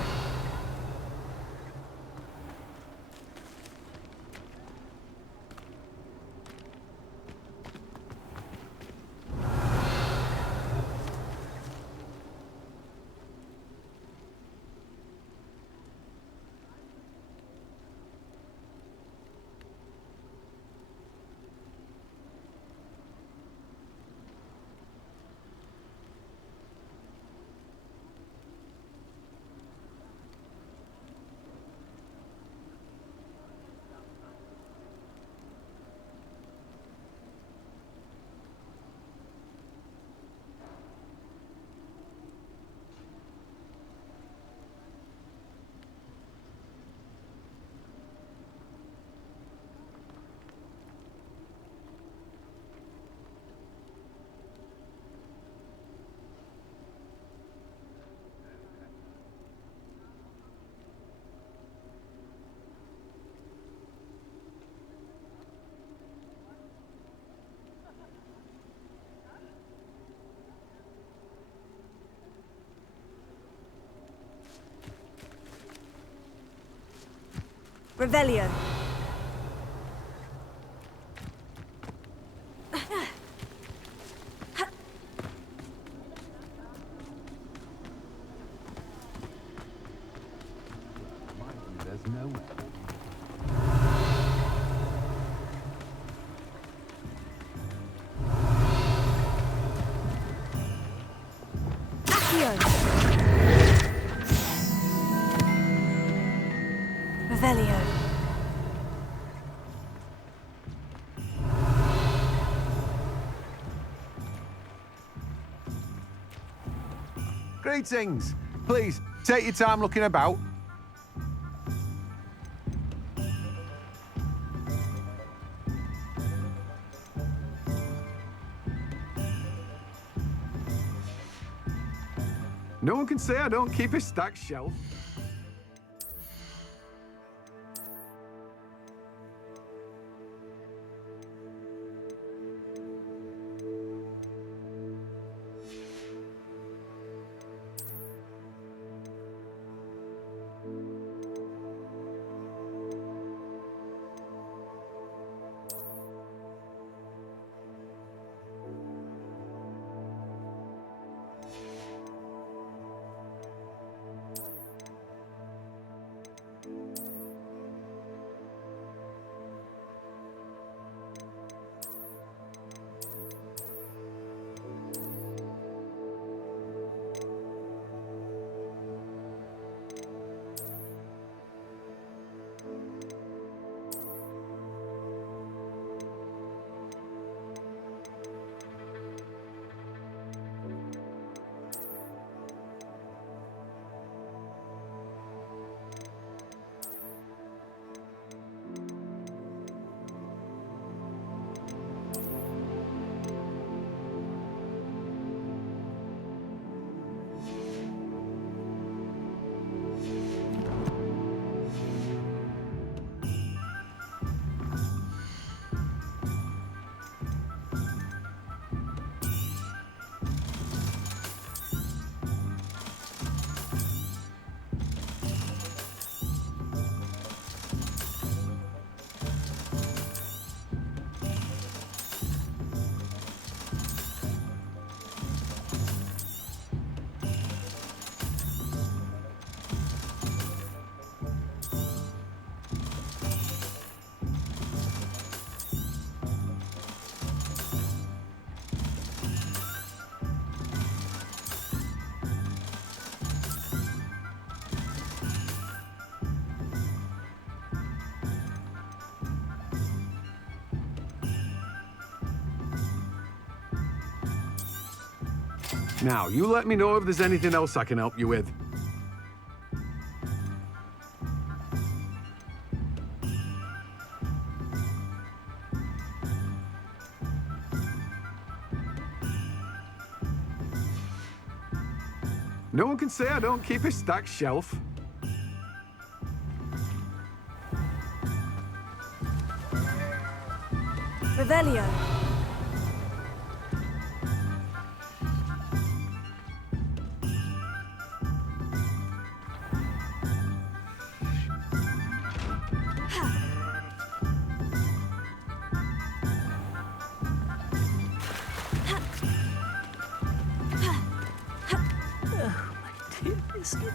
Revelio. There's no... Accio. Revelio. Greetings. Please, take your time looking about. No one can say I don't keep a stacked shelf. Now, you let me know if there's anything else I can help you with. No one can say I don't keep a stacked shelf. Revelio. Dear Biscuit.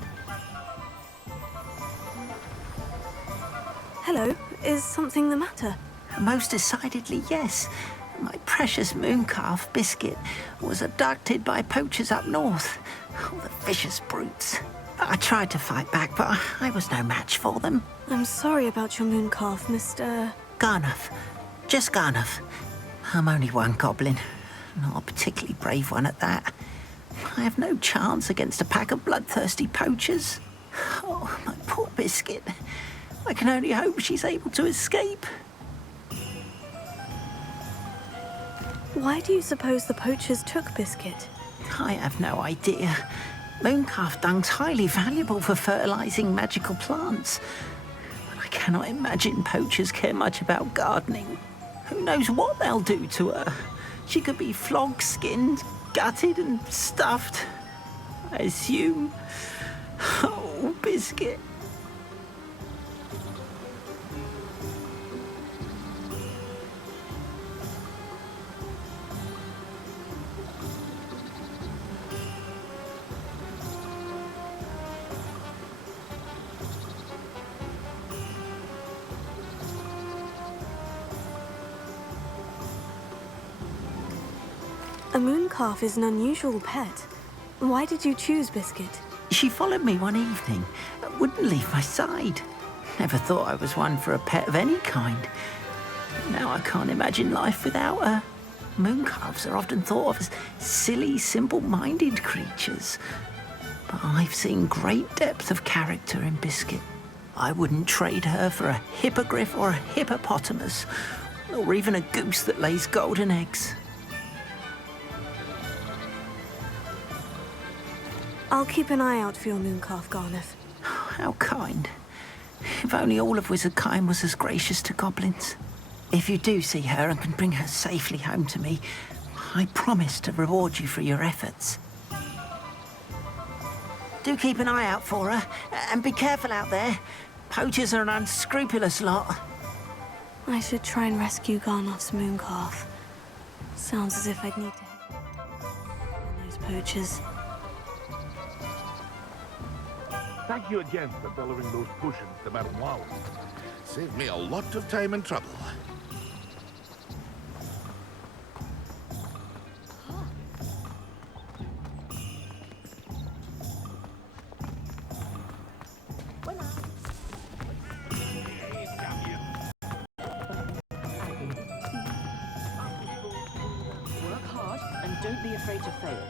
Hello, is something the matter? Most decidedly, yes. My precious mooncalf, Biscuit, was abducted by poachers up north. Oh, the vicious brutes. I tried to fight back, but I was no match for them. I'm sorry about your mooncalf, Mr. Garnuff. Just Garnuff. I'm only one goblin. Not a particularly brave one at that. I have no chance against a pack of bloodthirsty poachers. Oh, my poor Biscuit. I can only hope she's able to escape. Why do you suppose the poachers took Biscuit? I have no idea. Mooncalf dung's highly valuable for fertilizing magical plants. But I cannot imagine poachers care much about gardening. Who knows what they'll do to her? She could be flogged, skinned, gutted and stuffed. I assume. Oh, Biscuit. A mooncalf is an unusual pet. Why did you choose Biscuit? She followed me one evening, wouldn't leave my side. Never thought I was one for a pet of any kind. Now I can't imagine life without her. Mooncalves are often thought of as silly, simple-minded creatures. But I've seen great depth of character in Biscuit. I wouldn't trade her for a hippogriff or a hippopotamus, or even a goose that lays golden eggs. I'll keep an eye out for your mooncalf, Garnuff. How kind. If only all of Wizardkind was as gracious to goblins. If you do see her and can bring her safely home to me, I promise to reward you for your efforts. Do keep an eye out for her, and be careful out there. Poachers are an unscrupulous lot. I should try and rescue Garnuff's mooncalf. Sounds as if I'd need to head those poachers. Thank you again for delivering those potions to Mademoiselle. Saved me a lot of time and trouble. Work hard and don't be afraid to fail.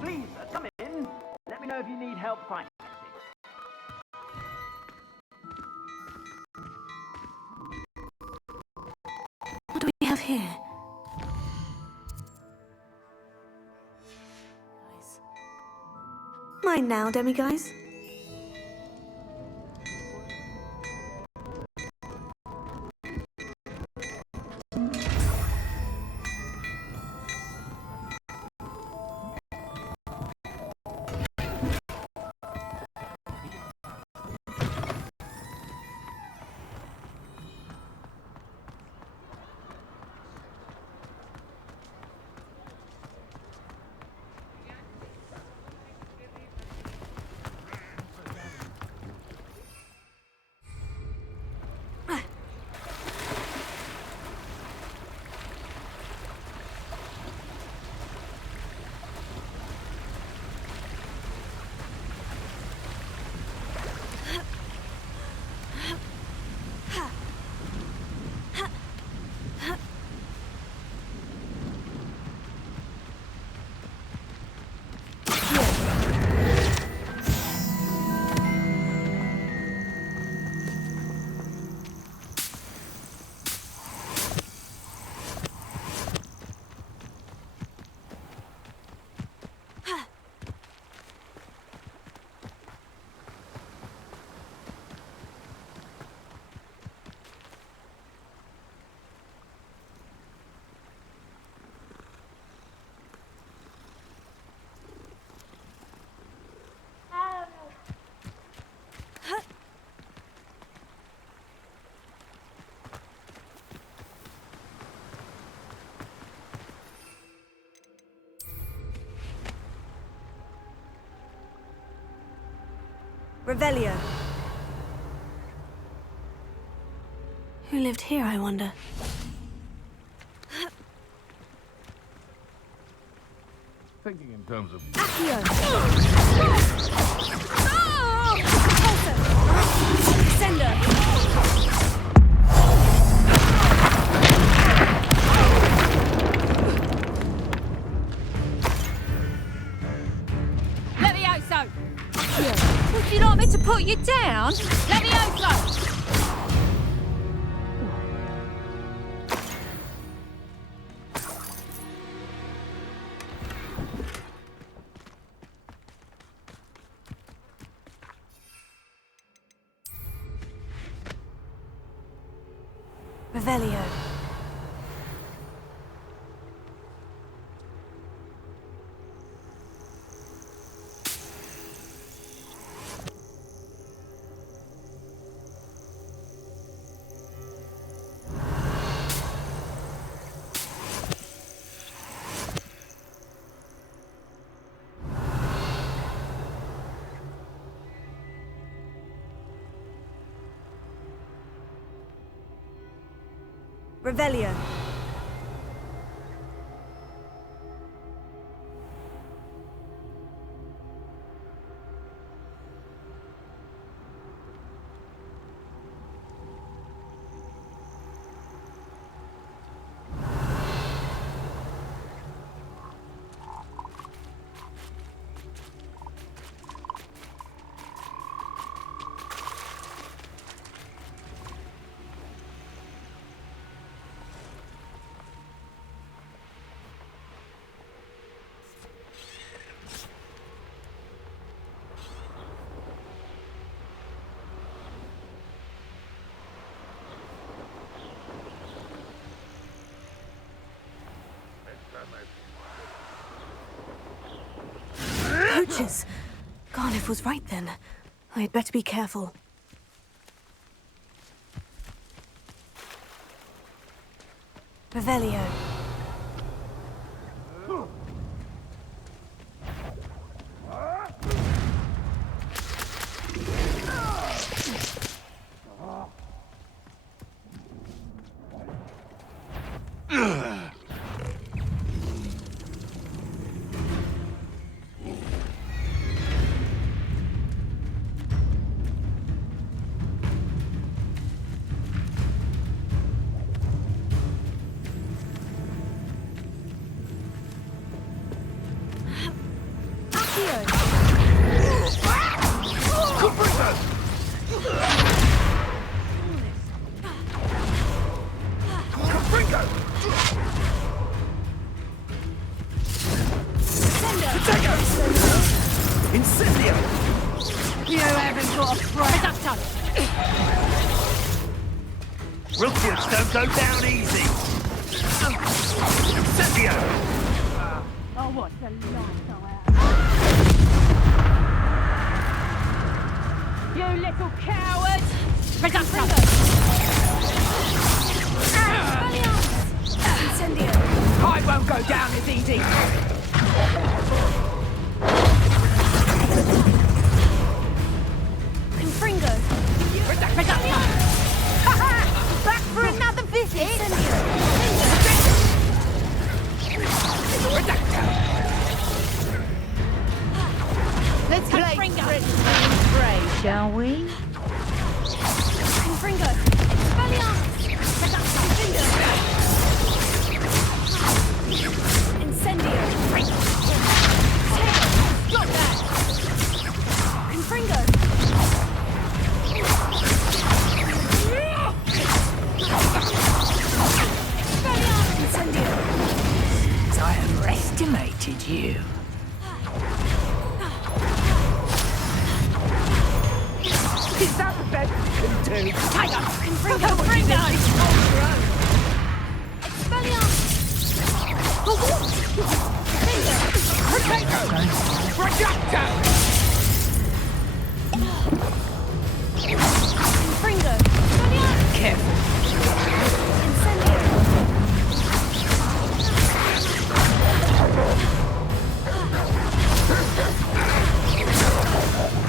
Please, come in. Let me know if you need help finding anything. What do we have here? Mine now, demiguise. Revelio. Who lived here, I wonder? Thinking in terms of... Accio. Sender. Levioso! Would you like me to put you down? Levioso! Revelio. Revelio. Poachers! Garliff was right then. I had better be careful. Revelio. Rookwoods don't go down easy. Incendio! Oh, what a life you little coward! Reducto! Incendio. I won't go down as easy. Confringo. Reducto! Back for another visit! Let's play pray, shall we? Confringo. Incendio. Stop that! Confringo. Incendio. I underestimated you. Is that the best you can do? Tiger! Confringo. Expelliarmus. Potato! Reducto! Confringo. Careful. Incendio.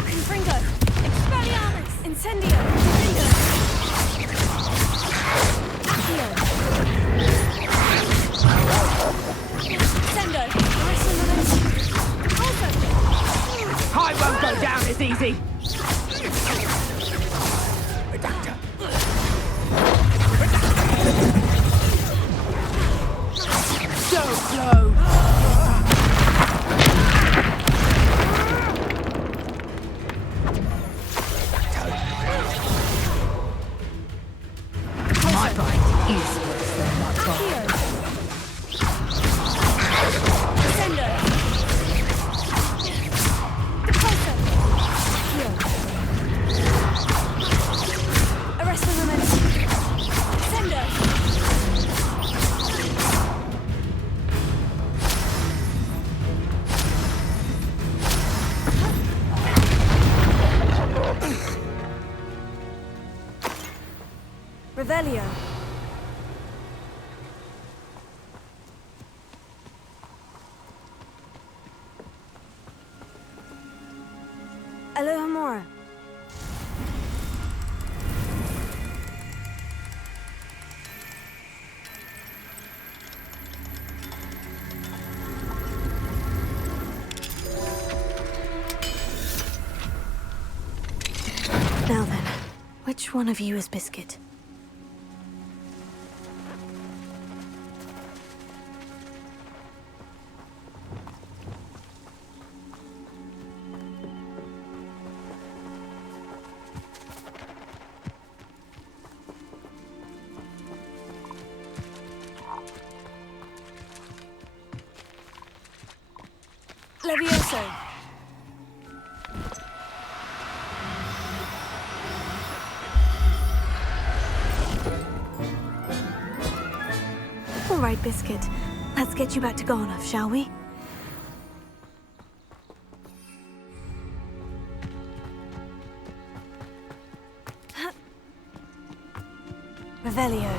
Confringo. this easy. So close. My bite is worse than my bite. Sender! Arrest the woman! Sender! Revelio. Alohomora. Now then, which one of you is Biscuit? Levioso. All right, Biscuit. Let's get you back to Garnoff, shall we? Revelio.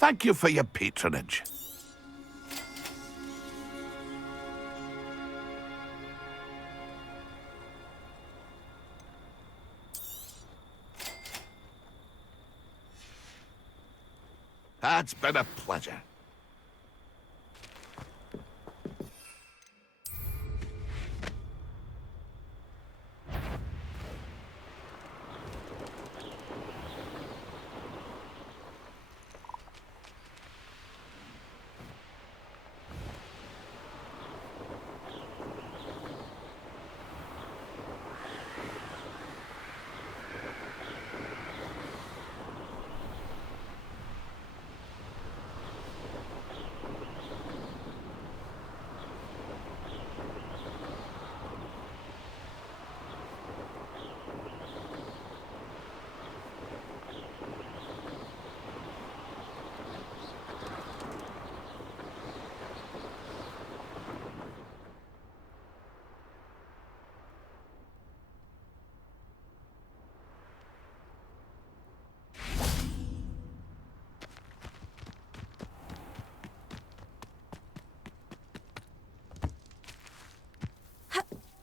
Thank you for your patronage. It's been a pleasure.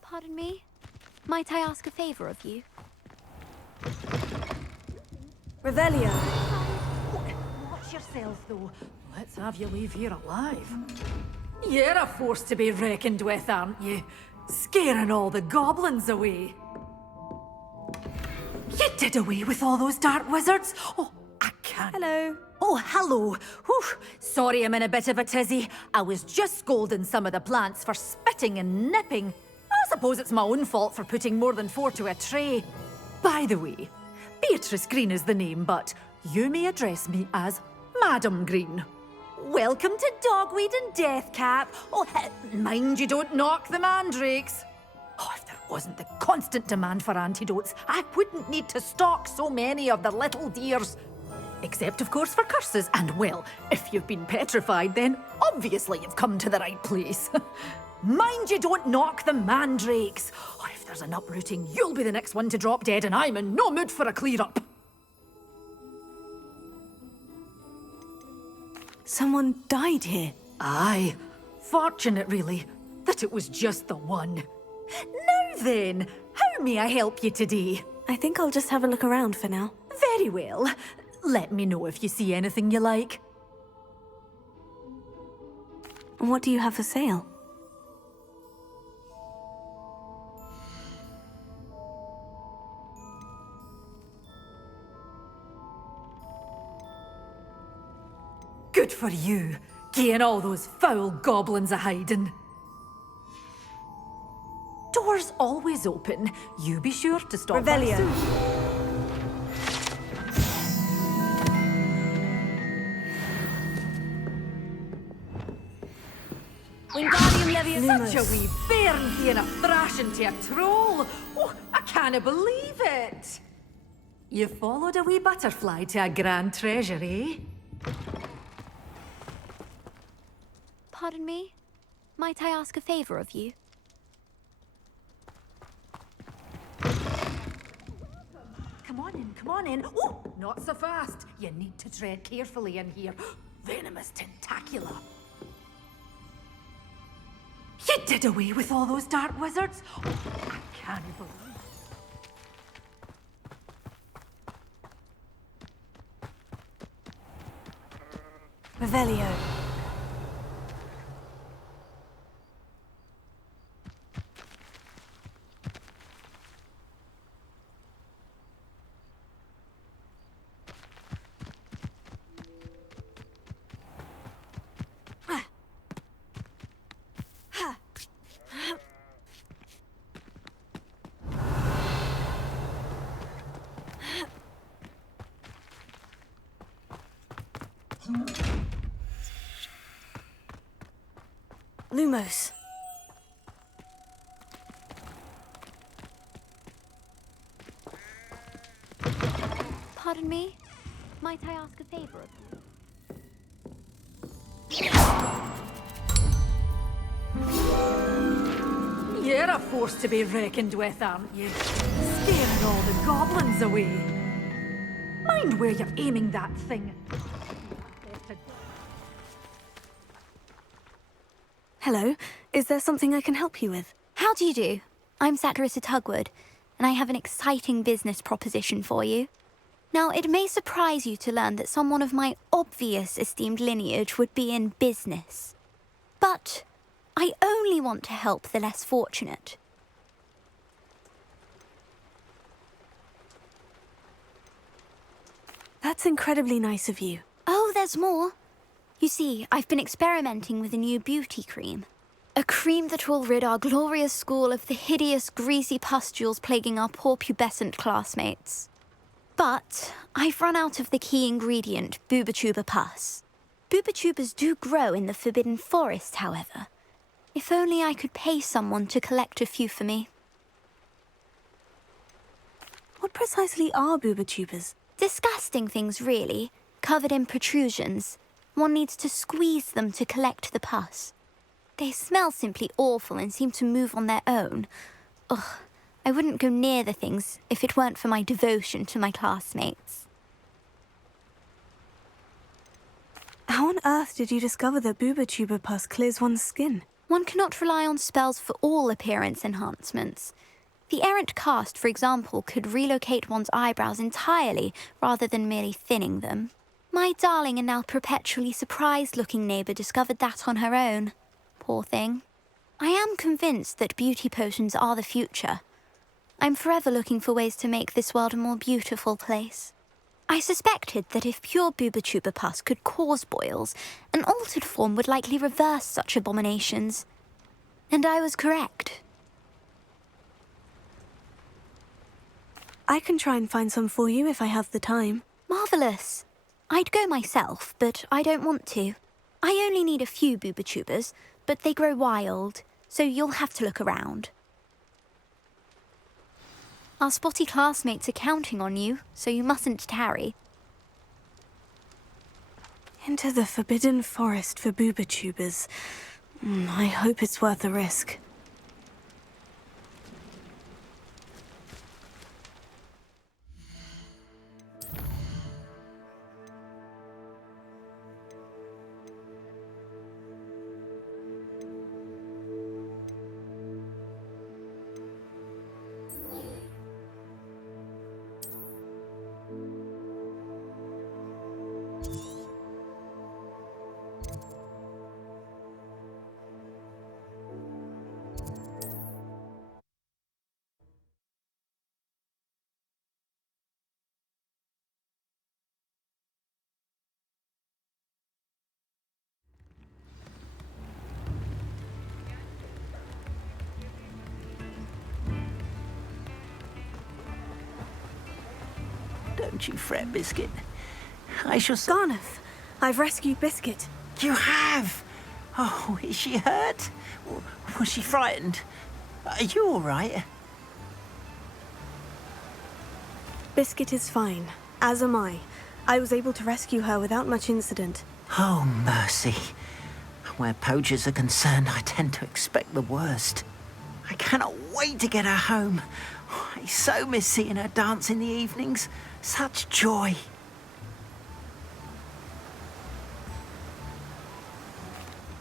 Pardon me? Might I ask a favor of you? Revelio. Watch yourself, though. Let's have you leave here alive. You're a force to be reckoned with, aren't you? Scaring all the goblins away. You did away with all those dark wizards? Oh, I can't. Hello. Oh, hello. Whew. Sorry I'm in a bit of a tizzy. I was just scolding some of the plants for spitting and nipping. I suppose it's my own fault for putting more than 4 to a tray. By the way, Beatrice Green is the name, but you may address me as Madam Green. Welcome to Dogweed and Deathcap. Oh, mind you don't knock the mandrakes. Oh, if there wasn't the constant demand for antidotes, I wouldn't need to stock so many of the little dears. Except, of course, for curses. And, well, if you've been petrified, then obviously you've come to the right place. Mind you don't knock the mandrakes, or if there's an uprooting, you'll be the next one to drop dead, and I'm in no mood for a clear-up. Someone died here. Aye. Fortunate, really, that it was just the one. Now then, how may I help you today? I think I'll just have a look around for now. Very well. Let me know if you see anything you like. What do you have for sale? Good for you, getting all those foul goblins a hiding. Doors always open. You be sure to stop by Revelio. soon. Wingardium Leviosa. Such a wee bairn being a thrashing to a troll. Oh, I can't believe it. You followed a wee butterfly to a grand treasure, eh? Pardon me? Might I ask a favor of you? Come on in, come on in. Oh, not so fast. You need to tread carefully in here. Venomous tentacula. You did away with all those dark wizards? Oh, I can't believe. Revelio. Lumos. Pardon me? Might I ask a favor of you? You're a force to be reckoned with, aren't you? Scaring all the goblins away. Mind where you're aiming that thing. Hello, is there something I can help you with? How do you do? I'm Satirissa Tugwood, and I have an exciting business proposition for you. Now, it may surprise you to learn that someone of my obvious esteemed lineage would be in business. But I only want to help the less fortunate. That's incredibly nice of you. Oh, there's more. You see, I've been experimenting with a new beauty cream. A cream that will rid our glorious school of the hideous, greasy pustules plaguing our poor pubescent classmates. But I've run out of the key ingredient, Bubatuba pus. Bubatubas do grow in the Forbidden Forest, however. If only I could pay someone to collect a few for me. What precisely are Bubatubas? Disgusting things, really, covered in protrusions. One needs to squeeze them to collect the pus. They smell simply awful and seem to move on their own. Ugh, I wouldn't go near the things if it weren't for my devotion to my classmates. How on earth did you discover that Bubatuba pus clears one's skin? One cannot rely on spells for all appearance enhancements. The errant cast, for example, could relocate one's eyebrows entirely rather than merely thinning them. My darling and now perpetually surprised-looking neighbour discovered that on her own. Poor thing. I am convinced that beauty potions are the future. I'm forever looking for ways to make this world a more beautiful place. I suspected that if pure Bubatuba pus could cause boils, an altered form would likely reverse such abominations. And I was correct. I can try and find some for you if I have the time. Marvellous. I'd go myself, but I don't want to. I only need a few Bubatubas, but they grow wild, so you'll have to look around. Our spotty classmates are counting on you, so you mustn't tarry. Into the forbidden forest for boobotubers. I hope it's worth the risk. Don't you fret, Biscuit. I shall... Garneth, I've rescued Biscuit. You have? Oh, is she hurt? Was she frightened? Are you all right? Biscuit is fine, as am I. I was able to rescue her without much incident. Oh, mercy. Where poachers are concerned, I tend to expect the worst. I cannot wait to get her home. I so miss seeing her dance in the evenings. Such joy.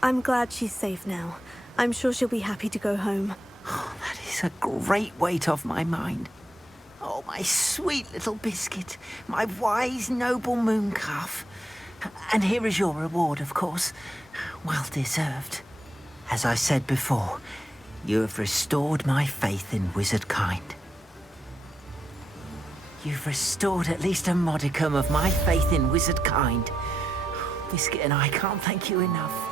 I'm glad she's safe now. I'm sure she'll be happy to go home. Oh, that is a great weight off my mind. Oh, my sweet little Biscuit, my wise, noble moon calf. And here is your reward, of course. Well deserved. As I said before, you have restored my faith in wizard kind. You've restored at least a modicum of my faith in wizard kind. Biscuit and I can't thank you enough.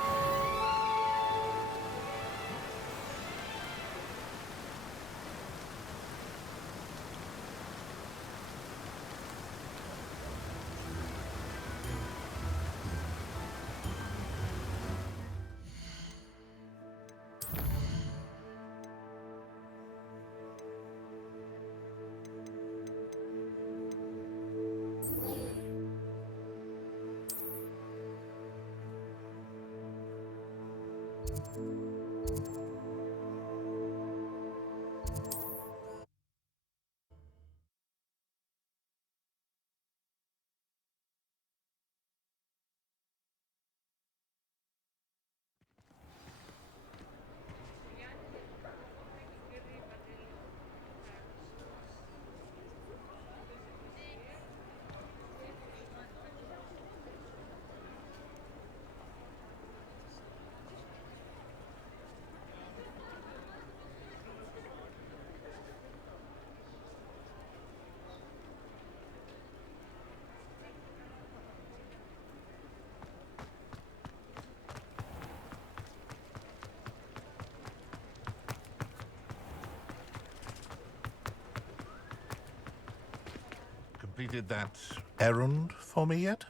Completed that errand for me yet?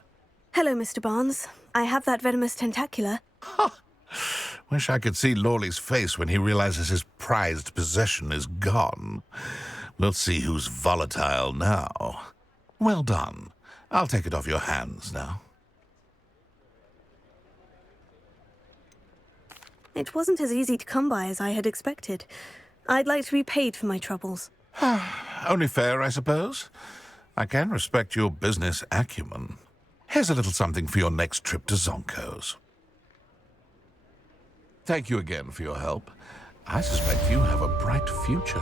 Hello, Mr. Barnes. I have that venomous tentacula. Wish I could see Lawley's face when he realizes his prized possession is gone. We'll see who's volatile now. Well done. I'll take it off your hands now. It wasn't as easy to come by as I had expected. I'd like to be paid for my troubles. Only fair, I suppose. I can respect your business acumen. Here's a little something for your next trip to Zonko's. Thank you again for your help. I suspect you have a bright future.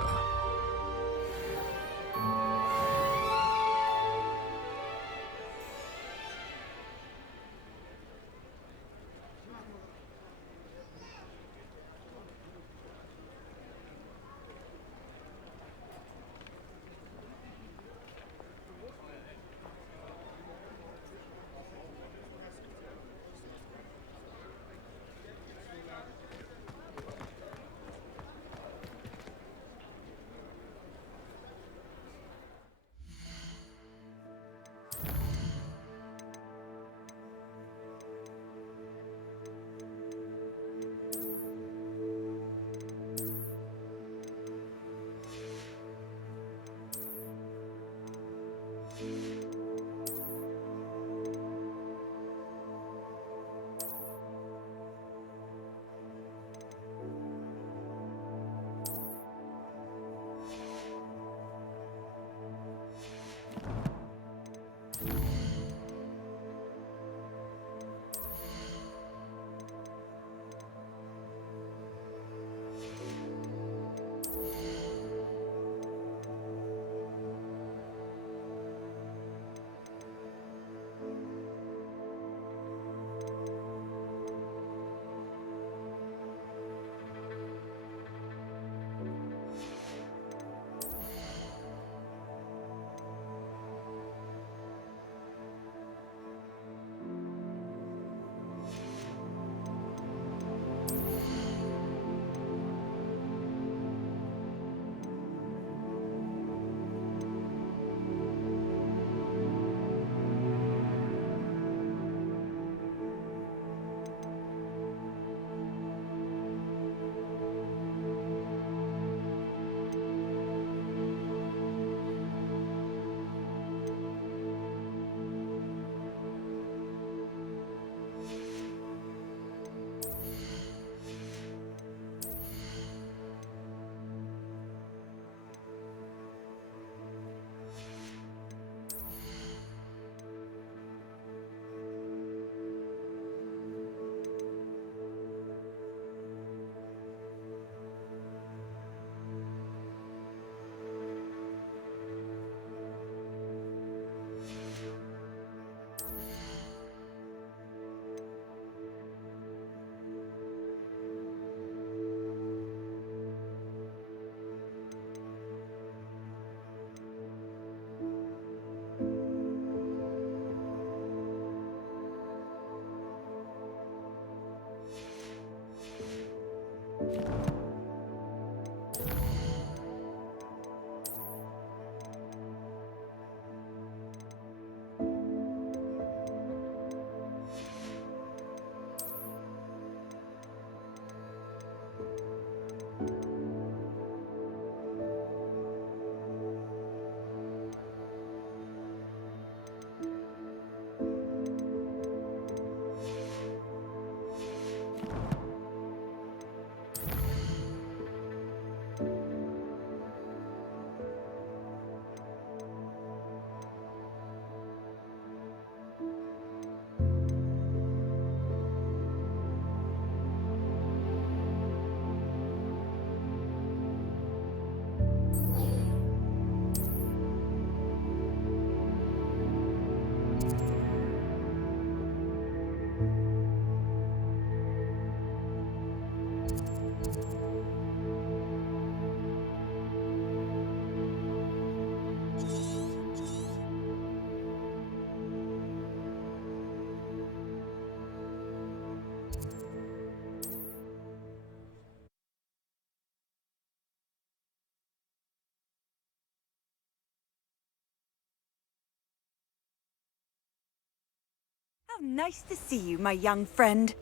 How nice to see you, my young friend.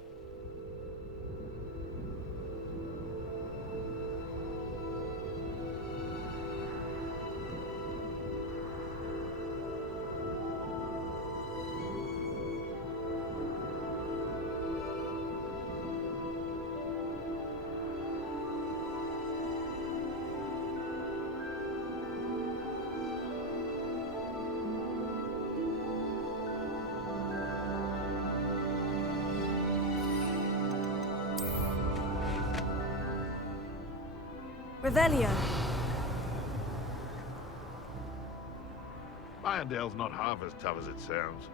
Revelio. Irondale's not half as tough as it sounds.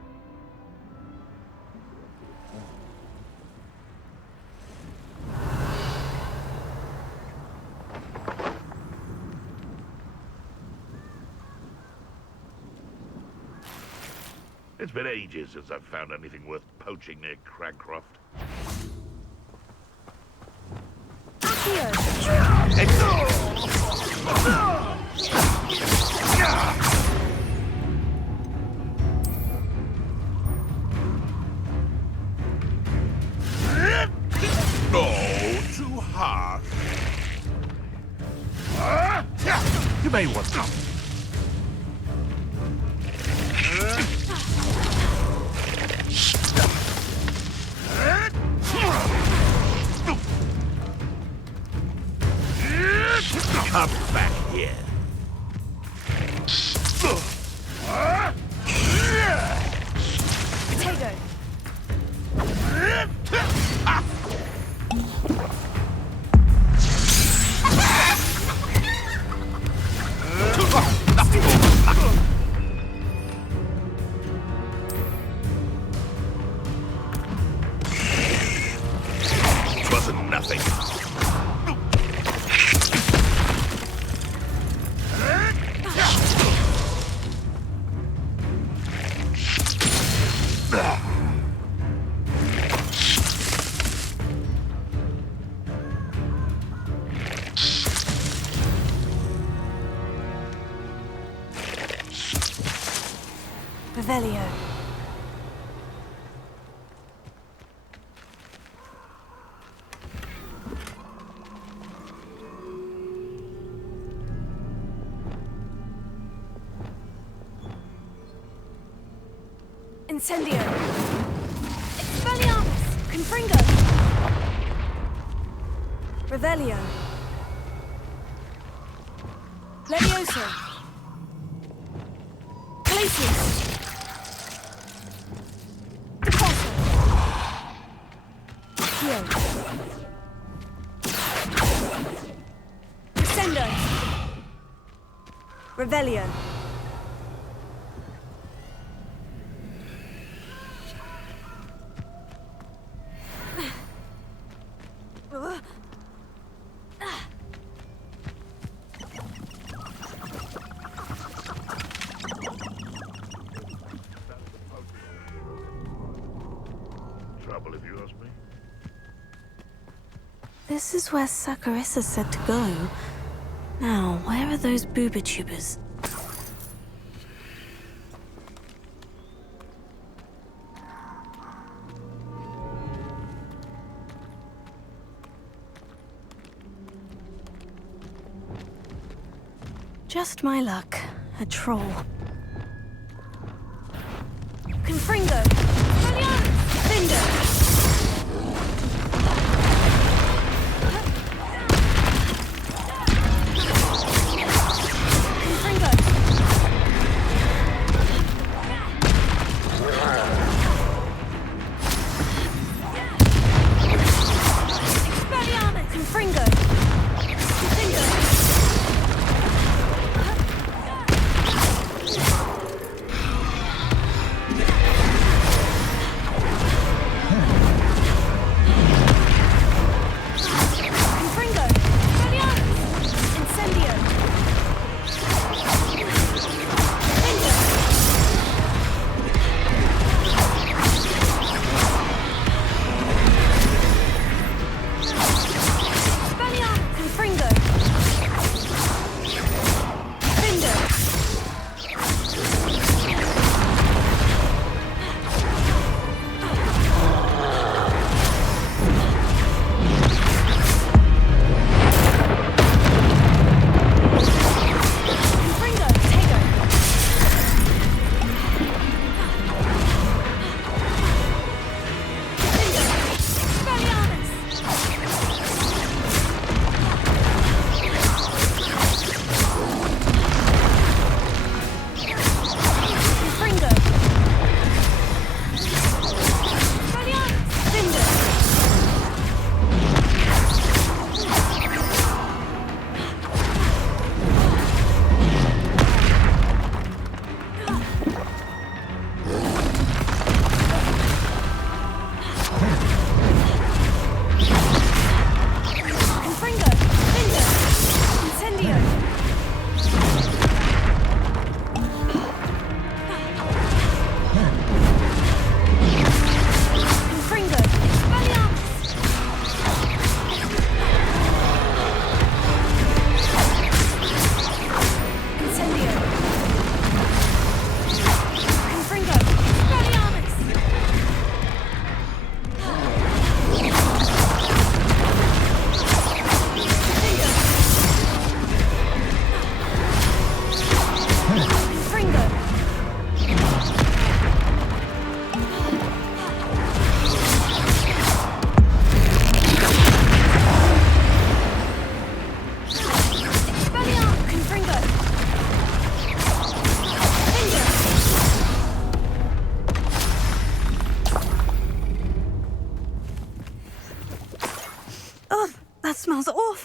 It's been ages since I've found anything worth poaching near Cragcroft. No, too hard. You may want to. Come back here. Potato. Wasn't nothing. Revelio. Incendio. Expelliarmus. Confringo. Revelio. Levioso. Glacius. Deposso. Heal. Descendo. Revelio. Trouble, if you ask me. This is where Saccharissa said to go. Now, where are those booba-tubers? Just my luck. A troll. Confringo! Findo!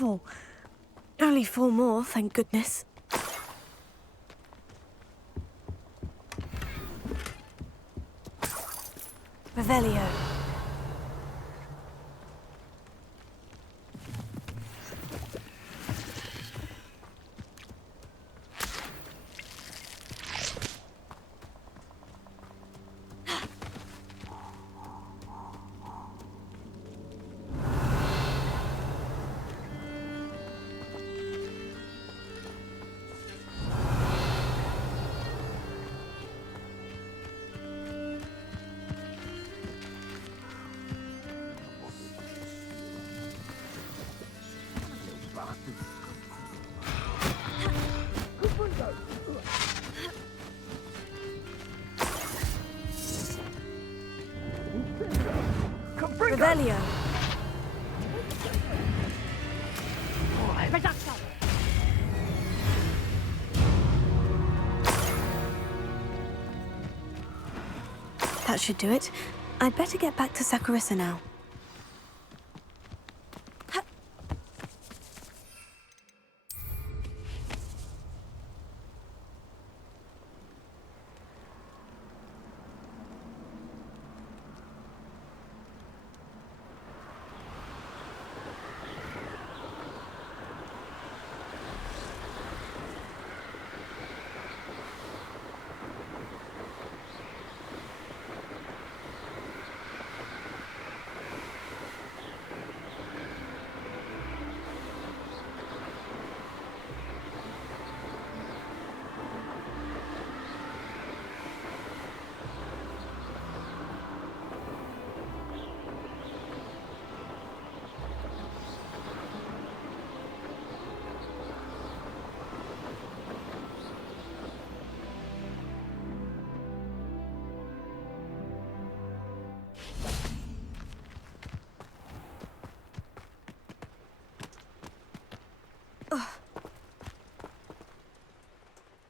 awful. Only 4 more, thank goodness. Revelio. Revelio. That should do it. I'd better get back to Saccharissa now.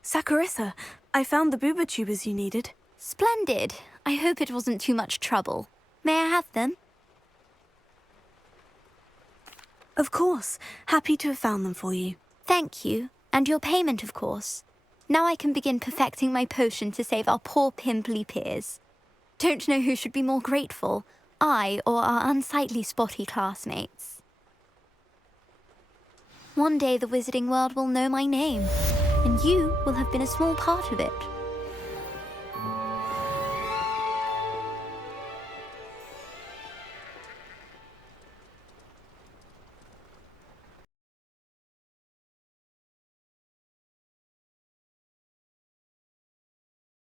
Saccharissa, I found the booba tubers you needed. Splendid. I hope it wasn't too much trouble. May I have them? Of course. Happy to have found them for you. Thank you. And your payment, of course. Now I can begin perfecting my potion to save our poor pimply peers. Don't know who should be more grateful, I or our unsightly spotty classmates. One day the wizarding world will know my name, and you will have been a small part of it.